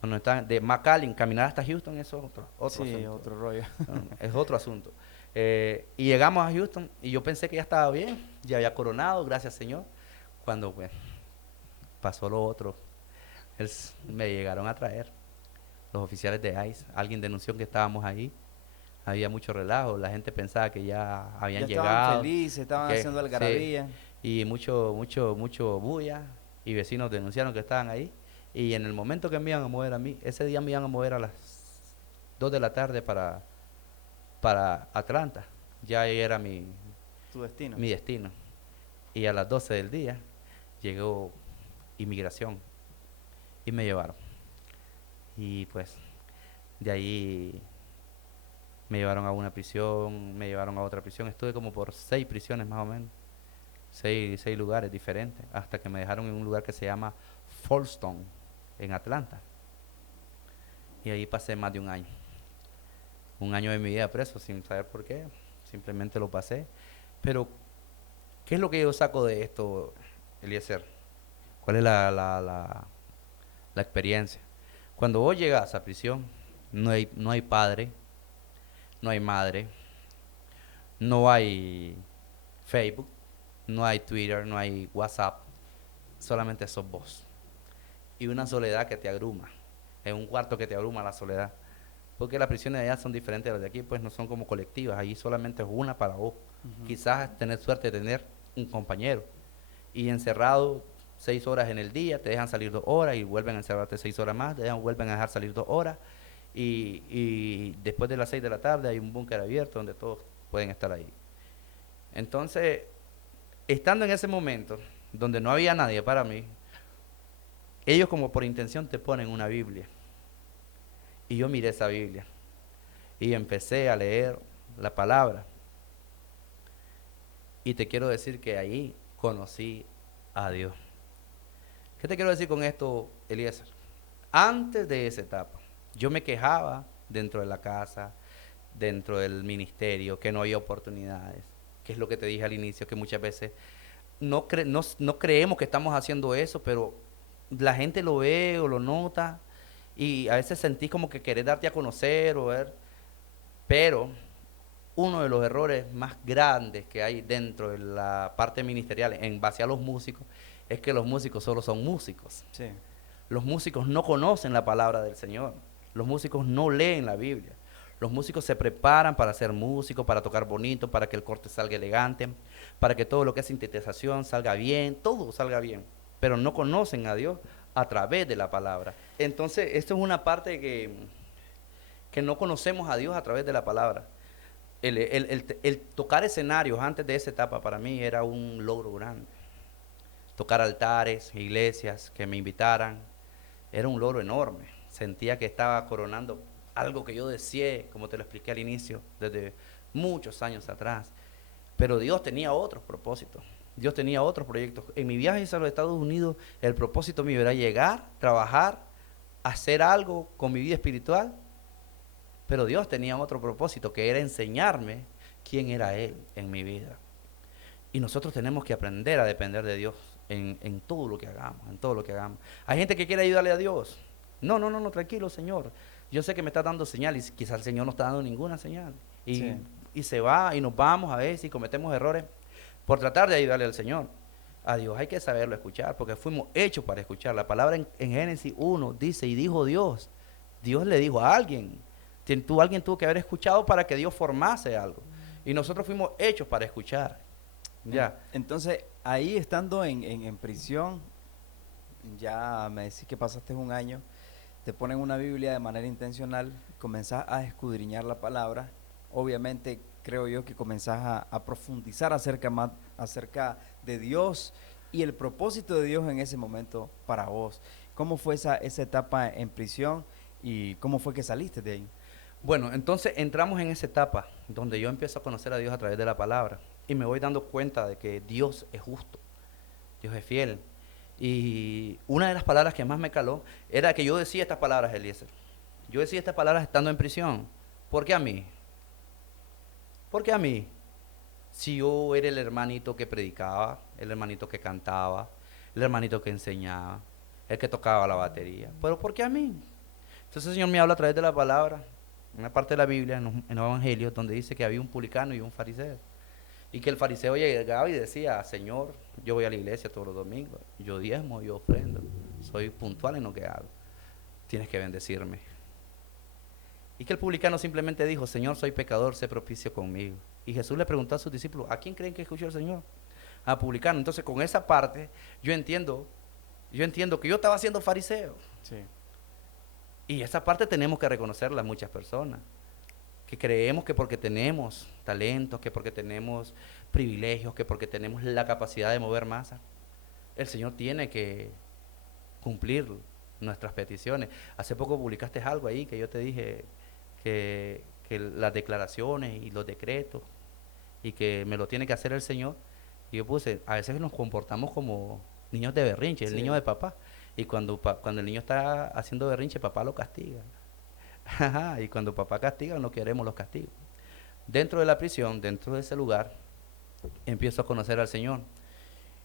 Donde están, de McAllen, caminar hasta Houston, eso es otro Sí, asunto. otro rollo. Es otro asunto. Y llegamos a Houston y yo pensé que ya estaba bien, ya había coronado, gracias Señor. Cuando pues pasó lo otro, me llegaron a traer los oficiales de ICE. Alguien denunció que estábamos ahí. Había mucho relajo, la gente pensaba que ya habían Ya llegado. estaban felices, estaban haciendo algarabía. Sí, y mucho bulla, y vecinos denunciaron que estaban ahí. Y en el momento que me iban a mover a mí, ese día me iban a mover a las 2 de la tarde para Atlanta. Ya ahí era Tu destino. mi destino. Y a las 12 del día llegó inmigración y me llevaron. Y pues de ahí me llevaron a una prisión, me llevaron a otra prisión. Estuve como por 6 prisiones más o menos. 6 lugares diferentes, hasta que me dejaron en un lugar que se llama Folston, en Atlanta. Y ahí pasé más de un año. Un año de mi vida preso, sin saber por qué. Simplemente lo pasé. Pero, ¿qué es lo que yo saco de esto, Eliezer? ¿Cuál es la experiencia? Cuando vos llegas a prisión, no hay padre, no hay madre, no hay Facebook, no hay Twitter, no hay WhatsApp, solamente sos vos. Y una soledad que te agruma, en un cuarto que te abruma la soledad. Porque las prisiones de allá son diferentes a las de aquí, pues no son como colectivas, ahí solamente es una para vos. Quizás tener suerte de tener un compañero. Y encerrado 6 horas en el día, te dejan salir 2 horas y vuelven a encerrarte 6 horas más, vuelven a dejar salir 2 horas. Y después de las 6 de la tarde hay un búnker abierto donde todos pueden estar ahí. Entonces, estando en ese momento, donde no había nadie para mí, ellos como por intención te ponen una Biblia. Y yo miré esa Biblia y empecé a leer la palabra. Y te quiero decir que ahí conocí a Dios. ¿Qué te quiero decir con esto, Eliezer? Antes de esa etapa, yo me quejaba dentro de la casa, dentro del ministerio, que no había oportunidades, que es lo que te dije al inicio, que muchas veces no creemos que estamos haciendo eso, pero la gente lo ve o lo nota y a veces sentís como que querés darte a conocer o ver, pero uno de los errores más grandes que hay dentro de la parte ministerial en base a los músicos es que los músicos solo son músicos. Sí. Los músicos no conocen la palabra del Señor. Los músicos no leen la Biblia. Los músicos se preparan para ser músicos, para tocar bonito, para que el corte salga elegante, para que todo lo que es sintetización salga bien, todo salga bien. Pero no conocen a Dios a través de la palabra. Entonces, esto es una parte que no conocemos a Dios a través de la palabra. El tocar escenarios antes de esa etapa para mí era un logro grande. Tocar altares, iglesias, que me invitaran, era un logro enorme. Sentía que estaba coronando algo que yo deseé, como te lo expliqué al inicio, desde muchos años atrás. Pero Dios tenía otros propósitos, Dios tenía otros proyectos. En mi viaje a los Estados Unidos, el propósito mío era llegar, trabajar, hacer algo con mi vida espiritual, pero Dios tenía otro propósito, que era enseñarme quién era Él en mi vida. Y nosotros tenemos que aprender a depender de Dios en todo lo que hagamos, en todo lo que hagamos. Hay gente que quiere ayudarle a Dios. No, tranquilo, Señor. Yo sé que me está dando señal y quizás el Señor no está dando ninguna señal. Sí. Y se va y nos vamos a veces y cometemos errores por tratar de ayudarle al Señor. A Dios hay que saberlo escuchar, porque fuimos hechos para escuchar. La palabra en Génesis 1 dice, y dijo Dios. Dios le dijo a alguien. Alguien tuvo que haber escuchado para que Dios formase algo. Y nosotros fuimos hechos para escuchar. Ya. Entonces, ahí estando en prisión, ya me decís que pasaste un año, te ponen una Biblia de manera intencional, comenzás a escudriñar la palabra, obviamente creo yo que comenzás a profundizar acerca de Dios y el propósito de Dios en ese momento para vos. ¿Cómo fue esa etapa en prisión y cómo fue que saliste de ahí? Bueno, entonces entramos en esa etapa donde yo empiezo a conocer a Dios a través de la palabra y me voy dando cuenta de que Dios es justo, Dios es fiel. Y una de las palabras que más me caló era que yo decía estas palabras, Eliezer. Yo decía estas palabras estando en prisión. ¿Por qué a mí? ¿Por qué a mí? Si yo era el hermanito que predicaba, el hermanito que cantaba, el hermanito que enseñaba, el que tocaba la batería. ¿Pero por qué a mí? Entonces el Señor me habla a través de la palabra, una parte de la Biblia, en los evangelios, donde dice que había un publicano y un fariseo. Y que el fariseo llegaba y decía, Señor, yo voy a la iglesia todos los domingos, yo diezmo, yo ofrendo, soy puntual en lo que hago, tienes que bendecirme. Y que el publicano simplemente dijo, Señor, soy pecador, sé propicio conmigo. Y Jesús le preguntó a sus discípulos, ¿a quién creen que escuchó el Señor? Al publicano. Entonces con esa parte yo entiendo que yo estaba siendo fariseo. Sí. Y esa parte tenemos que reconocerla muchas personas. Que creemos que porque tenemos talentos, que porque tenemos privilegios, que porque tenemos la capacidad de mover masa, el Señor tiene que cumplir nuestras peticiones. Hace poco publicaste algo ahí que yo te dije que las declaraciones y los decretos y que me lo tiene que hacer el Señor. Y yo puse, a veces nos comportamos como niños de berrinche, el niño de papá. Y cuando el niño está haciendo berrinche, papá lo castiga. Y cuando papá castiga, no queremos los castigos. Dentro de la prisión, dentro de ese lugar, empiezo a conocer al Señor.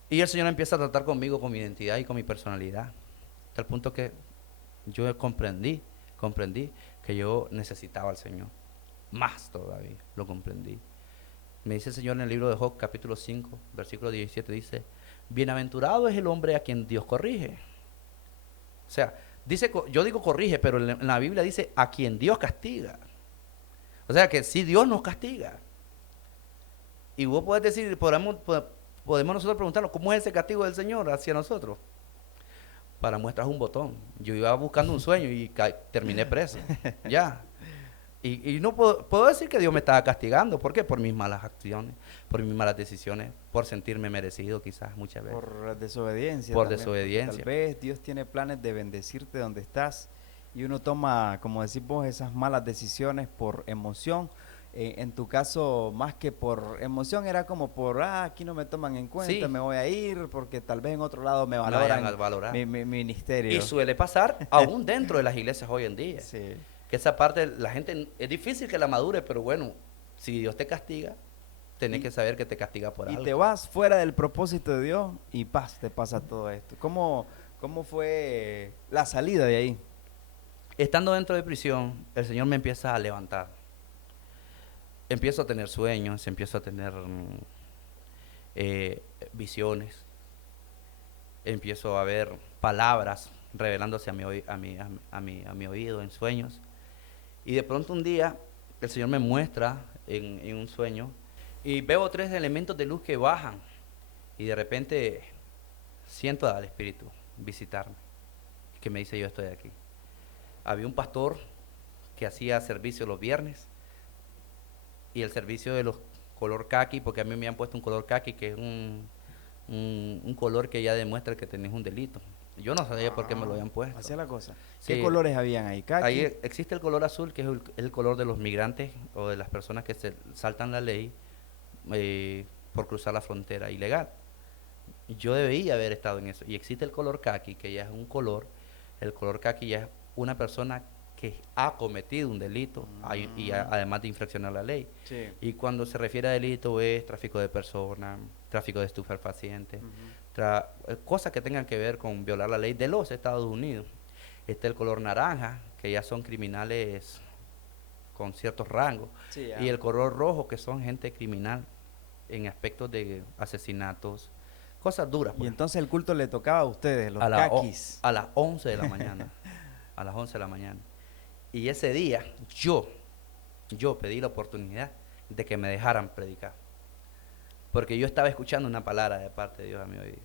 Y el Señor empieza a tratar conmigo, con mi identidad y con mi personalidad. Hasta el punto que yo comprendí que yo necesitaba al Señor. Más todavía, lo comprendí. Me dice el Señor en el libro de Job, capítulo 5, versículo 17, dice, bienaventurado es el hombre a quien Dios corrige. O sea, yo digo corrige, pero en la Biblia dice a quien Dios castiga. O sea que si Dios nos castiga. Y vos podés decir, podemos nosotros preguntarnos, ¿cómo es ese castigo del Señor hacia nosotros? Para muestras un botón. Yo iba buscando un sueño y terminé preso. Ya. Y no puedo decir que Dios me estaba castigando. ¿Por qué? Por mis malas acciones, por mis malas decisiones, por sentirme merecido quizás muchas veces. Por desobediencia. Por también, desobediencia. Tal vez Dios tiene planes de bendecirte donde estás y uno toma, como decís vos, esas malas decisiones por emoción en tu caso, más que por emoción, era como por, aquí no me toman en cuenta, Sí, me voy a ir, porque tal vez en otro lado me me vayan a valoran valorar. mi Y ministerio. suele pasar aún dentro de las iglesias hoy en día. Sí. Que esa parte, la gente, es difícil que la madure, pero bueno, si Dios te castiga, tenés Y, que saber que te castiga por y algo. te vas fuera del propósito de Dios y paz, te pasa todo esto. ¿Cómo fue la salida de ahí? Estando dentro de prisión, el Señor me empieza a levantar. Empiezo a tener sueños, empiezo a tener visiones, empiezo a ver palabras revelándose a mi oído en sueños. Y de pronto un día el Señor me muestra en un sueño y veo 3 elementos de luz que bajan y de repente siento al Espíritu visitarme, que me dice yo estoy aquí. Había un pastor que hacía servicio los viernes y el servicio de los color caqui, porque a mí me han puesto un color caqui que es un color que ya demuestra que tenés un delito. Yo no sabía por qué me lo habían puesto. Así es la cosa. ¿Qué Sí, colores habían ahí? ahí Kaki. existe el color azul, que es el color de los migrantes o de las personas que se saltan la ley por cruzar la frontera ilegal. Yo debía haber estado en eso. Y existe el color caqui, que ya es un color, el color caqui ya es una persona que ha cometido un delito además de infraccionar la ley. Sí. Y cuando se refiere a delito es tráfico de personas, tráfico de estupefacientes, Ujú. cosas que tengan que ver con violar la ley de los Estados Unidos. Está el color naranja, que ya son criminales con ciertos rangos, Sí, y ya. el color rojo, que son gente criminal en aspectos de asesinatos, cosas duras, Y pues. entonces el culto le tocaba a ustedes, los A, caquis. a las 11 de la mañana, a las 11 de la mañana. Y ese día yo pedí la oportunidad de que me dejaran predicar, porque yo estaba escuchando una palabra de parte de Dios a mi oído.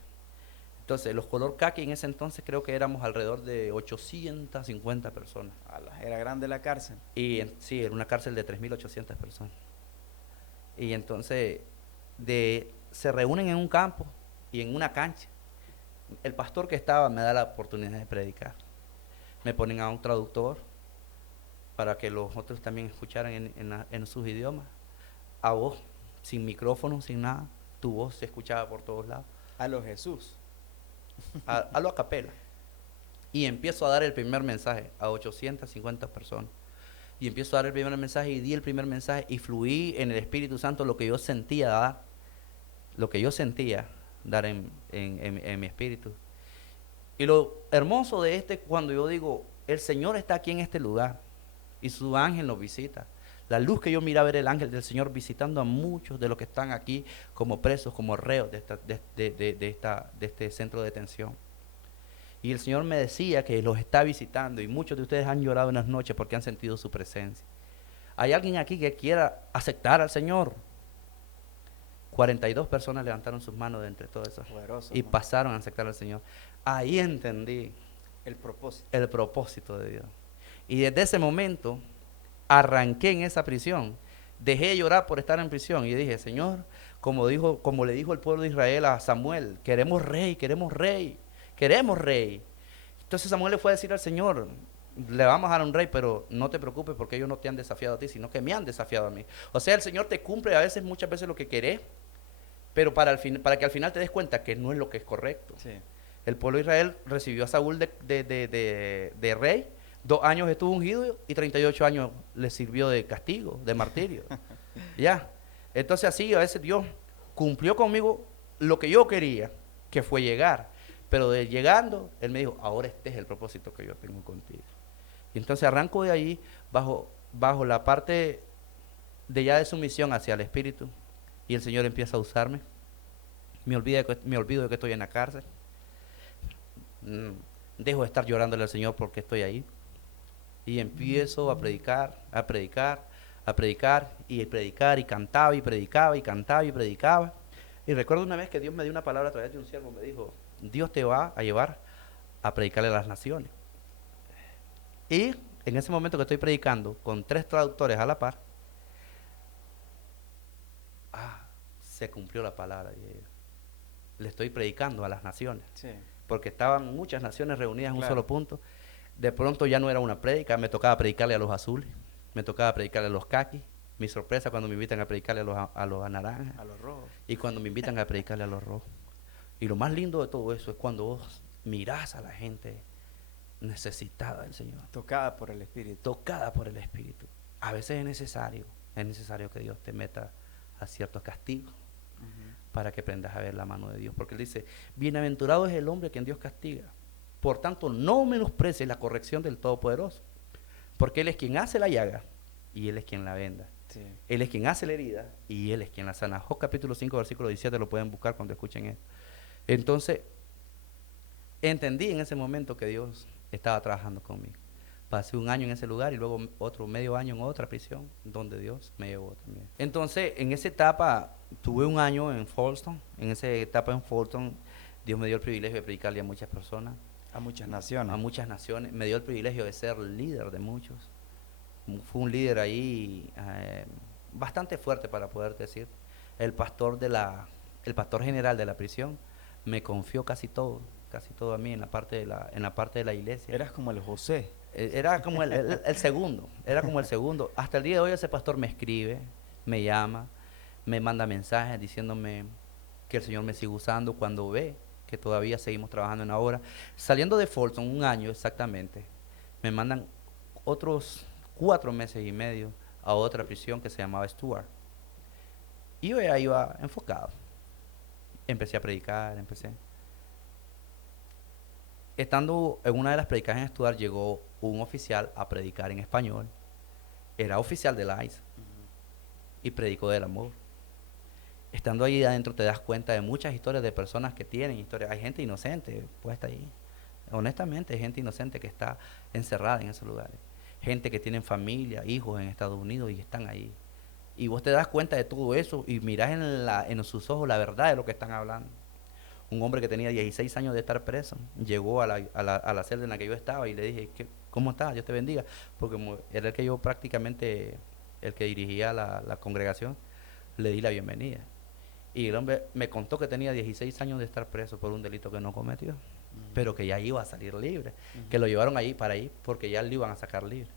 Entonces, los color caqui en ese entonces creo que éramos alrededor de 850 personas. Era grande la cárcel. Y sí, era una cárcel de 3.800 personas. Y entonces se reúnen en un campo y en una cancha. El pastor que estaba me da la oportunidad de predicar. Me ponen a un traductor para que los otros también escucharan en sus idiomas. A vos, sin micrófono, sin nada, tu voz se escuchaba por todos lados. A los Jesús. A lo a capela. Y empiezo a dar el primer mensaje a 850 personas. Y empiezo a dar el primer mensaje y di el primer mensaje y fluí en el Espíritu Santo lo que yo sentía dar, lo que yo sentía dar en mi espíritu. Y lo hermoso de cuando yo digo, el Señor está aquí en este lugar y su ángel nos visita. La luz que yo miraba era el ángel del Señor visitando a muchos de los que están aquí como presos, como reos de este centro de detención. Y el Señor me decía que los está visitando y muchos de ustedes han llorado en las noches porque han sentido su presencia. ¿Hay alguien aquí que quiera aceptar al Señor? 42 personas levantaron sus manos de entre todos esos Poderoso, y ¿no? pasaron a aceptar al Señor. Ahí entendí El propósito. el propósito de Dios. Y desde ese momento arranqué en esa prisión. Dejé de llorar por estar en prisión y dije, Señor, como le dijo el pueblo de Israel a Samuel, queremos rey, queremos rey, queremos rey. Entonces Samuel le fue a decir al Señor, le vamos a dar un rey, pero no te preocupes porque ellos no te han desafiado a ti, sino que me han desafiado a mí. O sea, el Señor te cumple a veces, muchas veces lo que querés, pero para que al final te des cuenta que no es lo que es correcto. Sí. El pueblo de Israel recibió a Saúl de rey, 2 años estuvo ungido y 38 años le sirvió de castigo, de martirio. Ya. Entonces así a veces Dios cumplió conmigo lo que yo quería, que fue llegar. Pero de llegando, Él me dijo, ahora este es el propósito que yo tengo contigo. Y entonces arranco de ahí bajo la parte de ya de sumisión hacia el Espíritu. Y el Señor empieza a usarme. Me olvido de que estoy en la cárcel. Dejo de estar llorándole al Señor porque estoy ahí. Y empiezo a predicar, a predicar, a predicar, y cantaba, y predicaba, y cantaba, y predicaba. Y recuerdo una vez que Dios me dio una palabra a través de un siervo, me dijo, Dios te va a llevar a predicarle a las naciones. Y en ese momento que estoy predicando, con 3 traductores a la par, se cumplió la palabra. Le estoy predicando a las naciones. Sí. Porque estaban muchas naciones reunidas en un Claro. solo punto. De pronto ya no era una prédica, me tocaba predicarle a los azules, me tocaba predicarle a los caquis, Mi sorpresa cuando me invitan a predicarle a los naranjas A los rojos. y cuando me invitan a predicarle a los rojos. Y lo más lindo de todo eso es cuando vos mirás a la gente necesitada del Señor, Tocada por el Espíritu. tocada por el Espíritu. A veces es necesario que Dios te meta a ciertos castigos Ujú. para que aprendas a ver la mano de Dios. Porque Él dice, bienaventurado es el hombre que en Dios castiga. Por tanto, no menosprecies la corrección del Todopoderoso, porque Él es quien hace la llaga y Él es quien la venda. Sí. Él es quien hace la herida y Él es quien la sana. Job capítulo 5, versículo 17, lo pueden buscar cuando escuchen esto. Entonces, entendí en ese momento que Dios estaba trabajando conmigo. Pasé un año en ese lugar y luego otro medio año en otra prisión, donde Dios me llevó también. Entonces, en esa etapa, tuve un año en Folsom. En esa etapa en Folsom, Dios me dio el privilegio de predicarle a muchas personas, A muchas naciones. a muchas naciones. Me dio el privilegio de ser líder de muchos. Fue un líder ahí bastante fuerte para poder decir. El pastor el pastor general de la prisión me confió casi todo a mí en la parte de la iglesia. Eras como el José. Era como el segundo, era como el segundo. Hasta el día de hoy ese pastor me escribe, me llama, me manda mensajes diciéndome que el Señor me sigue usando cuando ve que todavía seguimos trabajando en la obra. Saliendo de Folsom, un año exactamente, me mandan otros 4 meses y medio a otra prisión que se llamaba Stuart. Y yo ya iba enfocado. Empecé a predicar, Estando en una de las predicaciones en Stuart, llegó un oficial a predicar en español. Era oficial del ICE y predicó del amor. Estando ahí adentro te das cuenta de muchas historias de personas que tienen historias. Hay gente inocente puesta ahí. Honestamente, hay gente inocente que está encerrada en esos lugares. Gente que tienen familia, hijos en Estados Unidos y están ahí. Y vos te das cuenta de todo eso y mirás en sus ojos la verdad de lo que están hablando. Un hombre que tenía 16 años de estar preso, llegó a la celda en la que yo estaba y le dije, ¿cómo estás? Dios te bendiga. Porque era el que yo prácticamente, el que dirigía la congregación, le di la bienvenida. Y el hombre me contó que tenía 16 años de estar preso por un delito que no cometió, pero que ya iba a salir libre, que lo llevaron ahí para ahí porque ya le iban a sacar libre.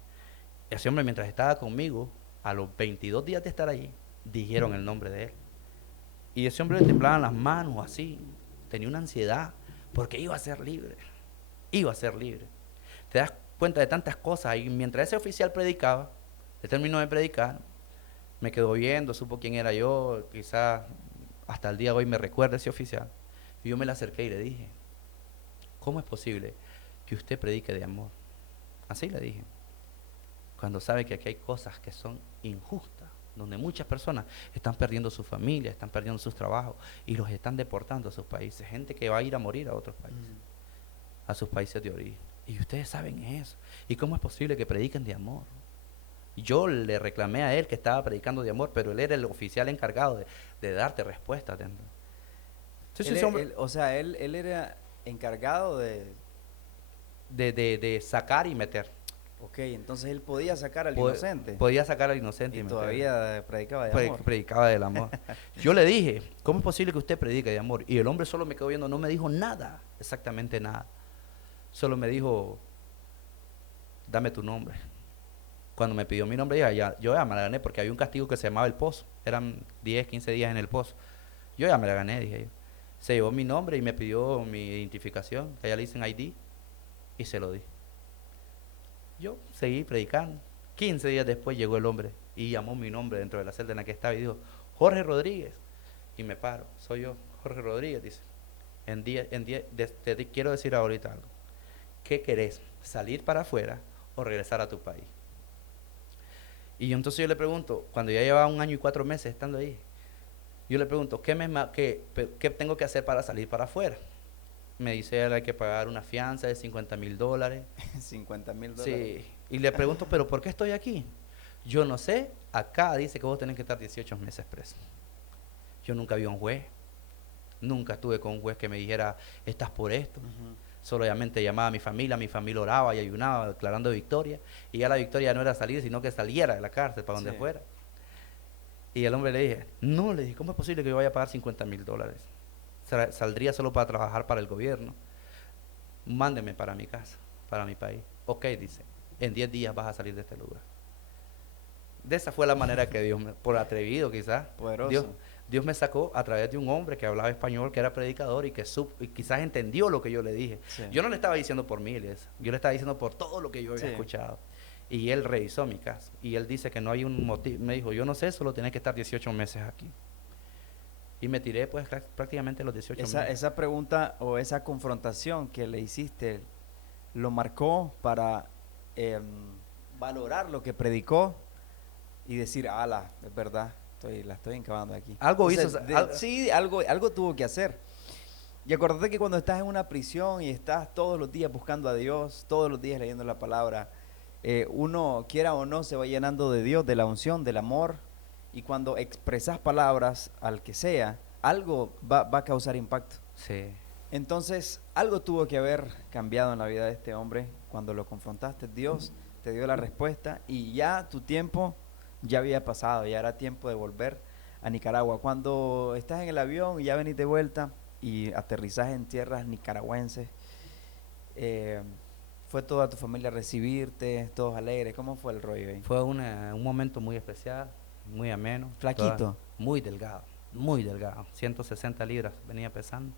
Ese hombre, mientras estaba conmigo, a los 22 días de estar allí, dijeron el nombre de él. Y ese hombre le temblaban las manos así, tenía una ansiedad, porque iba a ser libre, iba a ser libre. Te das cuenta de tantas cosas, y mientras ese oficial predicaba, él terminó de predicar, me quedó viendo, supo quién era yo, quizás hasta el día de hoy me recuerda ese oficial. Y yo me le acerqué y le dije, ¿cómo es posible que usted predique de amor? Así le dije. Cuando sabe que aquí hay cosas que son injustas, donde muchas personas están perdiendo su familia, están perdiendo sus trabajos y los están deportando a sus países. Gente que va a ir a morir a otros países, a sus países de origen. Y ustedes saben eso. ¿Y cómo es posible que prediquen de amor? Yo le reclamé a él que estaba predicando de amor, pero él era el oficial encargado de darte respuestas. O sea, él era encargado De sacar y meter. Ok, entonces él podía sacar al inocente. Podía sacar al inocente Y meter. todavía predicaba de amor. Predicaba del amor. Yo le dije, ¿cómo es posible que usted predique de amor? Y el hombre solo me quedó viendo, no me dijo nada, exactamente nada. Solo me dijo, dame tu nombre. Cuando me pidió mi nombre, yo ya me la gané porque había un castigo que se llamaba el pozo. Eran 10, 15 días en el pozo. Yo ya me la gané, dije yo. Se llevó mi nombre y me pidió mi identificación, que allá le dicen ID, y se lo di. Yo seguí predicando. 15 días después llegó el hombre y llamó mi nombre dentro de la celda en la que estaba y dijo, Jorge Rodríguez. Y me paro, soy yo, Jorge Rodríguez, dice. Te quiero decir ahorita algo. ¿Qué querés? ¿Salir para afuera o regresar a tu país? Y entonces yo le pregunto, cuando ya llevaba 1 año y 4 meses estando ahí, yo le pregunto, ¿qué tengo que hacer para salir para afuera? Me dice él, hay que pagar una fianza de $50,000. $50,000. Sí, y le pregunto, ¿pero por qué estoy aquí? Yo no sé, acá dice que vos tenés que estar 18 meses preso. Yo nunca vi a un juez, nunca estuve con un juez que me dijera, estás por esto. Solamente llamaba a mi familia oraba y ayunaba declarando victoria, y ya la victoria no era salir, sino que saliera de la cárcel para donde fuera. Y el hombre le dije, ¿cómo es posible que yo vaya a pagar $50,000? Saldría solo para trabajar para el gobierno. Mándeme para mi casa, para mi país. Ok, dice, en 10 días vas a salir de este lugar. De esa fue la manera que Dios, por atrevido quizás, Poderoso. Dios me sacó a través de un hombre que hablaba español, que era predicador y que y quizás entendió lo que yo le dije. Sí. Yo no le estaba diciendo por miles, yo le estaba diciendo por todo lo que yo había Sí. escuchado. Y él revisó mi caso y él dice que no hay un motivo. Me dijo, yo no sé, solo tienes que estar 18 meses aquí. Y me tiré pues prácticamente los 18 meses. Esa pregunta o esa confrontación que le hiciste, ¿lo marcó para valorar lo que predicó y decir, ala, es verdad, la estoy encabando aquí? Algo O sea, hizo, sí, algo tuvo que hacer. Y acordate que cuando estás en una prisión y estás todos los días buscando a Dios, todos los días leyendo la palabra, uno, quiera o no, se va llenando de Dios, de la unción, del amor. Y cuando expresas palabras al que sea, algo va a causar impacto. Sí. Entonces, algo tuvo que haber cambiado en la vida de este hombre cuando lo confrontaste. Dios te dio la respuesta y ya tu tiempo ya había pasado, ya era tiempo de volver a Nicaragua. Cuando estás en el avión y ya venís de vuelta y aterrizás en tierras nicaragüenses, ¿fue toda tu familia a recibirte, todos alegres? ¿Cómo fue el rollo ahí? Fue un momento muy especial, muy ameno. Flaquito. Muy delgado, 160 libras venía pesando.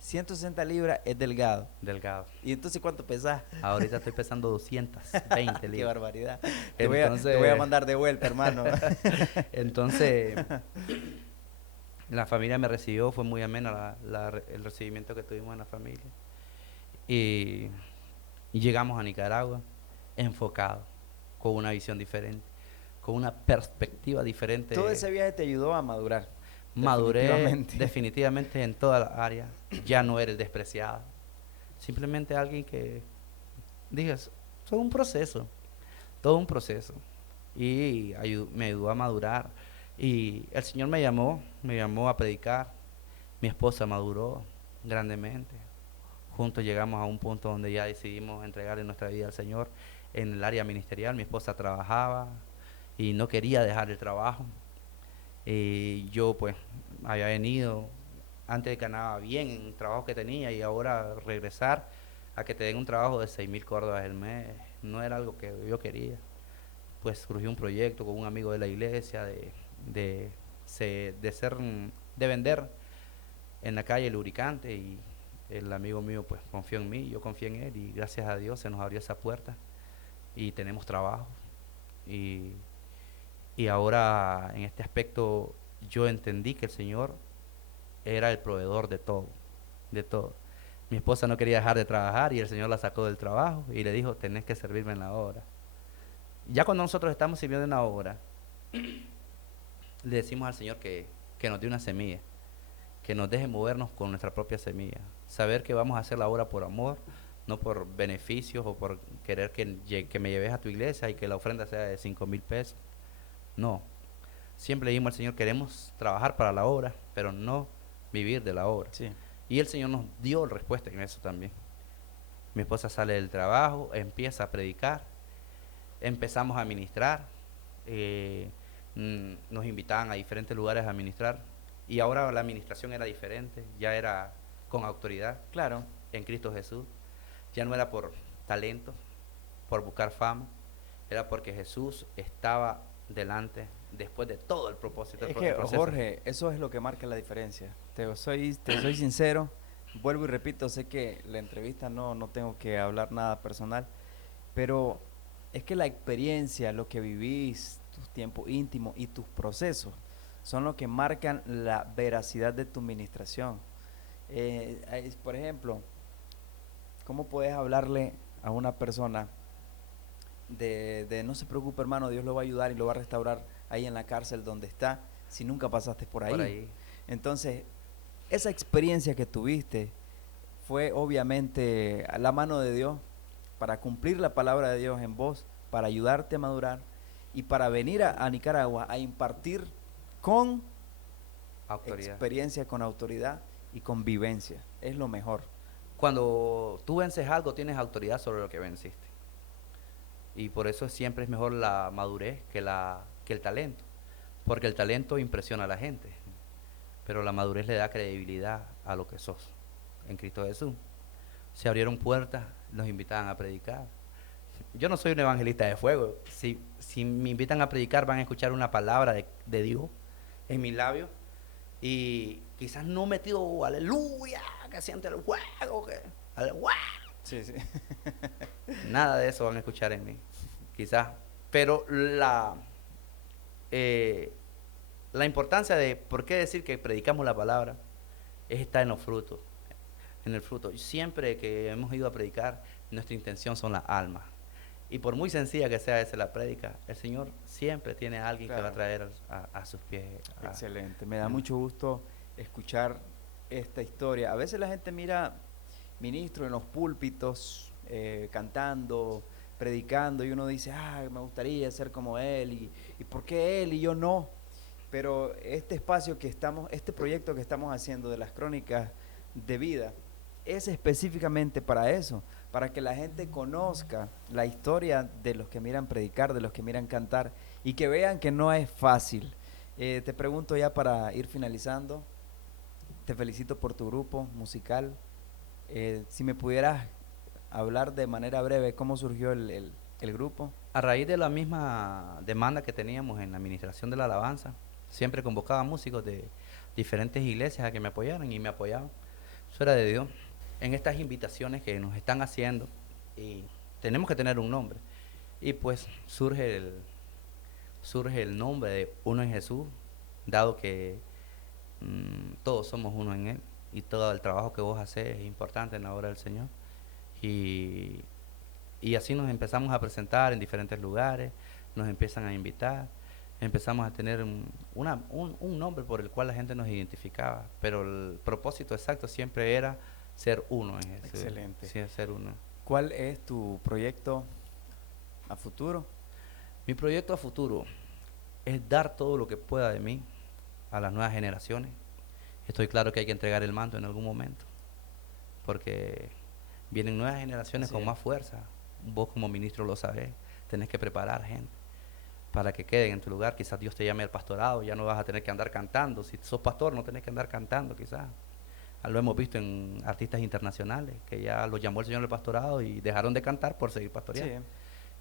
160 libras es delgado. Delgado. ¿Y entonces cuánto pesás? Ahorita estoy pesando 220 libras. Qué barbaridad. Entonces, te voy a mandar de vuelta, hermano. Entonces, la familia me recibió, fue muy ameno el recibimiento que tuvimos en la familia. Y llegamos a Nicaragua enfocados, con una visión diferente, con una perspectiva diferente. Todo ese viaje te ayudó a madurar. Maduré definitivamente en toda la área. Ya no eres despreciado. Simplemente alguien que digas, todo un proceso, todo un proceso. Y me ayudó a madurar. Y el Señor me llamó a predicar. Mi esposa maduró grandemente. Juntos llegamos a un punto donde ya decidimos entregarle nuestra vida al Señor. En el área ministerial, mi esposa trabajaba y no quería dejar el trabajo. Y yo pues había venido, antes ganaba bien en el trabajo que tenía y ahora regresar a que te den un trabajo de 6,000 córdobas el mes, no era algo que yo quería. Pues surgió un proyecto con un amigo de la iglesia de vender en la calle lubricante y el amigo mío pues confió en mí, yo confié en él y gracias a Dios se nos abrió esa puerta y tenemos trabajo. Y ahora en este aspecto yo entendí que el Señor era el proveedor de todo, de todo. Mi esposa no quería dejar de trabajar y el Señor la sacó del trabajo y le dijo, tenés que servirme en la obra. Ya cuando nosotros estamos sirviendo en la obra, le decimos al Señor que nos dé una semilla, que nos deje movernos con nuestra propia semilla. Saber que vamos a hacer la obra por amor, no por beneficios o por querer que me lleves a tu iglesia y que la ofrenda sea de 5,000 pesos. No, siempre le dijimos al Señor, queremos trabajar para la obra, pero no vivir de la obra. Sí. Y el Señor nos dio respuesta en eso también. Mi esposa sale del trabajo, empieza a predicar, empezamos a ministrar, nos invitaban a diferentes lugares a ministrar y ahora la administración era diferente, ya era con autoridad. Claro. En Cristo Jesús. Ya no era por talento, por buscar fama, era porque Jesús estaba delante después de todo el propósito. Es que, Jorge, eso es lo que marca la diferencia. Te soy sincero, vuelvo y repito, sé que la entrevista no tengo que hablar nada personal, pero es que la experiencia, lo que vivís, tus tiempos íntimos y tus procesos son lo que marcan la veracidad de tu ministración. Por ejemplo, ¿cómo puedes hablarle a una persona de no se preocupe, hermano, Dios lo va a ayudar y lo va a restaurar ahí en la cárcel donde está, si nunca pasaste por ahí? Entonces, esa experiencia que tuviste fue obviamente a la mano de Dios para cumplir la palabra de Dios en vos, para ayudarte a madurar y para venir a Nicaragua a impartir con autoridad. Experiencia, con autoridad y con vivencia. Es lo mejor. Cuando tú vences algo, tienes autoridad sobre lo que venciste. Y por eso siempre es mejor la madurez que el talento. Porque el talento impresiona a la gente, pero la madurez le da credibilidad a lo que sos en Cristo Jesús. Se abrieron puertas, nos invitaban a predicar. yo no soy un evangelista de fuego. Si me invitan a predicar, van a escuchar una palabra de Dios en mis labios. Y quizás no metido aleluya, que siente el fuego, que aleluya. Sí, sí. Nada de eso van a escuchar en mí, quizás. Pero la importancia de por qué decir que predicamos la palabra es estar en los frutos, en el fruto. Siempre que hemos ido a predicar, nuestra intención son las almas. Y por muy sencilla que sea esa la prédica, el Señor siempre tiene a alguien que va a traer a sus pies. Excelente. Me da mucho gusto escuchar esta historia. A veces la gente mira ministros en los púlpitos cantando, predicando, y uno dice, me gustaría ser como él, y ¿por qué él y yo no? Pero este espacio que estamos, este proyecto que estamos haciendo de las crónicas de vida, es específicamente para eso, para que la gente conozca la historia de los que miran predicar, de los que miran cantar, y que vean que no es fácil. Te pregunto ya para ir finalizando, te felicito por tu grupo musical. Si me pudieras hablar de manera breve cómo surgió el grupo. A raíz de la misma demanda que teníamos en la administración de la alabanza, siempre convocaba músicos de diferentes iglesias a que me apoyaran, y me apoyaban. Eso era de Dios. En estas invitaciones que nos están haciendo, y tenemos que tener un nombre, y pues surge el nombre de Uno en Jesús, dado que todos somos uno en Él, y todo el trabajo que vos haces es importante en la obra del Señor. Y así nos empezamos a presentar en diferentes lugares, nos empiezan a invitar, empezamos a tener un nombre por el cual la gente nos identificaba, pero el propósito exacto siempre era ser uno en ese. Excelente. Sí, ser uno. ¿Cuál es tu proyecto a futuro? Mi proyecto a futuro es dar todo lo que pueda de mí a las nuevas generaciones. Estoy claro que hay que entregar el manto en algún momento, porque vienen nuevas generaciones con más fuerza. Vos como ministro lo sabés, tenés que preparar gente para que queden en tu lugar. Quizás Dios te llame al pastorado, ya no vas a tener que andar cantando. Si sos pastor, no tenés que andar cantando, quizás. Lo hemos visto en artistas internacionales, que ya los llamó el Señor al pastorado y dejaron de cantar por seguir pastoreando. Sí.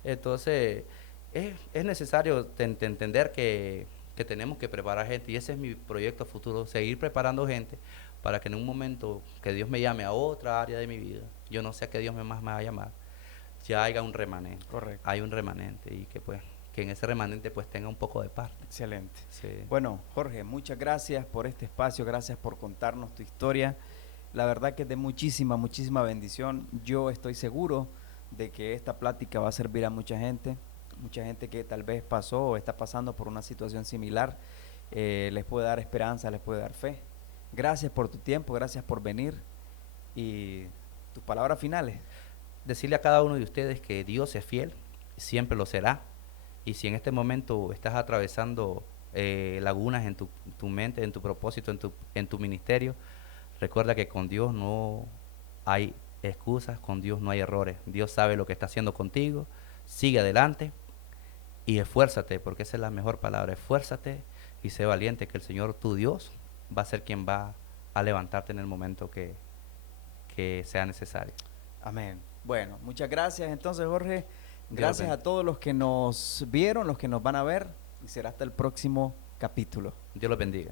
Entonces, es necesario entender que tenemos que preparar gente, y ese es mi proyecto futuro, seguir preparando gente para que en un momento que Dios me llame a otra área de mi vida, yo no sé a qué Dios más me va a llamar, ya haya un remanente. Correcto. Hay un remanente, y que en ese remanente pues tenga un poco de parte. Excelente. Sí. Bueno, Jorge, muchas gracias por este espacio, gracias por contarnos tu historia. La verdad que es de muchísima bendición. Yo estoy seguro de que esta plática va a servir a mucha gente que tal vez pasó o está pasando por una situación similar. Les puede dar esperanza, les puede dar fe. Gracias por tu tiempo, gracias por venir, y tus palabras finales. Decirle a cada uno de ustedes que Dios es fiel, siempre lo será, y si en este momento estás atravesando lagunas en tu mente, en tu propósito, en tu ministerio, recuerda que con Dios no hay excusas, con Dios no hay errores. Dios sabe lo que está haciendo contigo. Sigue adelante y esfuérzate, porque esa es la mejor palabra. Esfuérzate y sé valiente, que el Señor, tu Dios, va a ser quien va a levantarte en el momento que sea necesario. Amén. Bueno, muchas gracias entonces, Jorge. Gracias a todos los que nos vieron, los que nos van a ver, y será hasta el próximo capítulo. Dios los bendiga.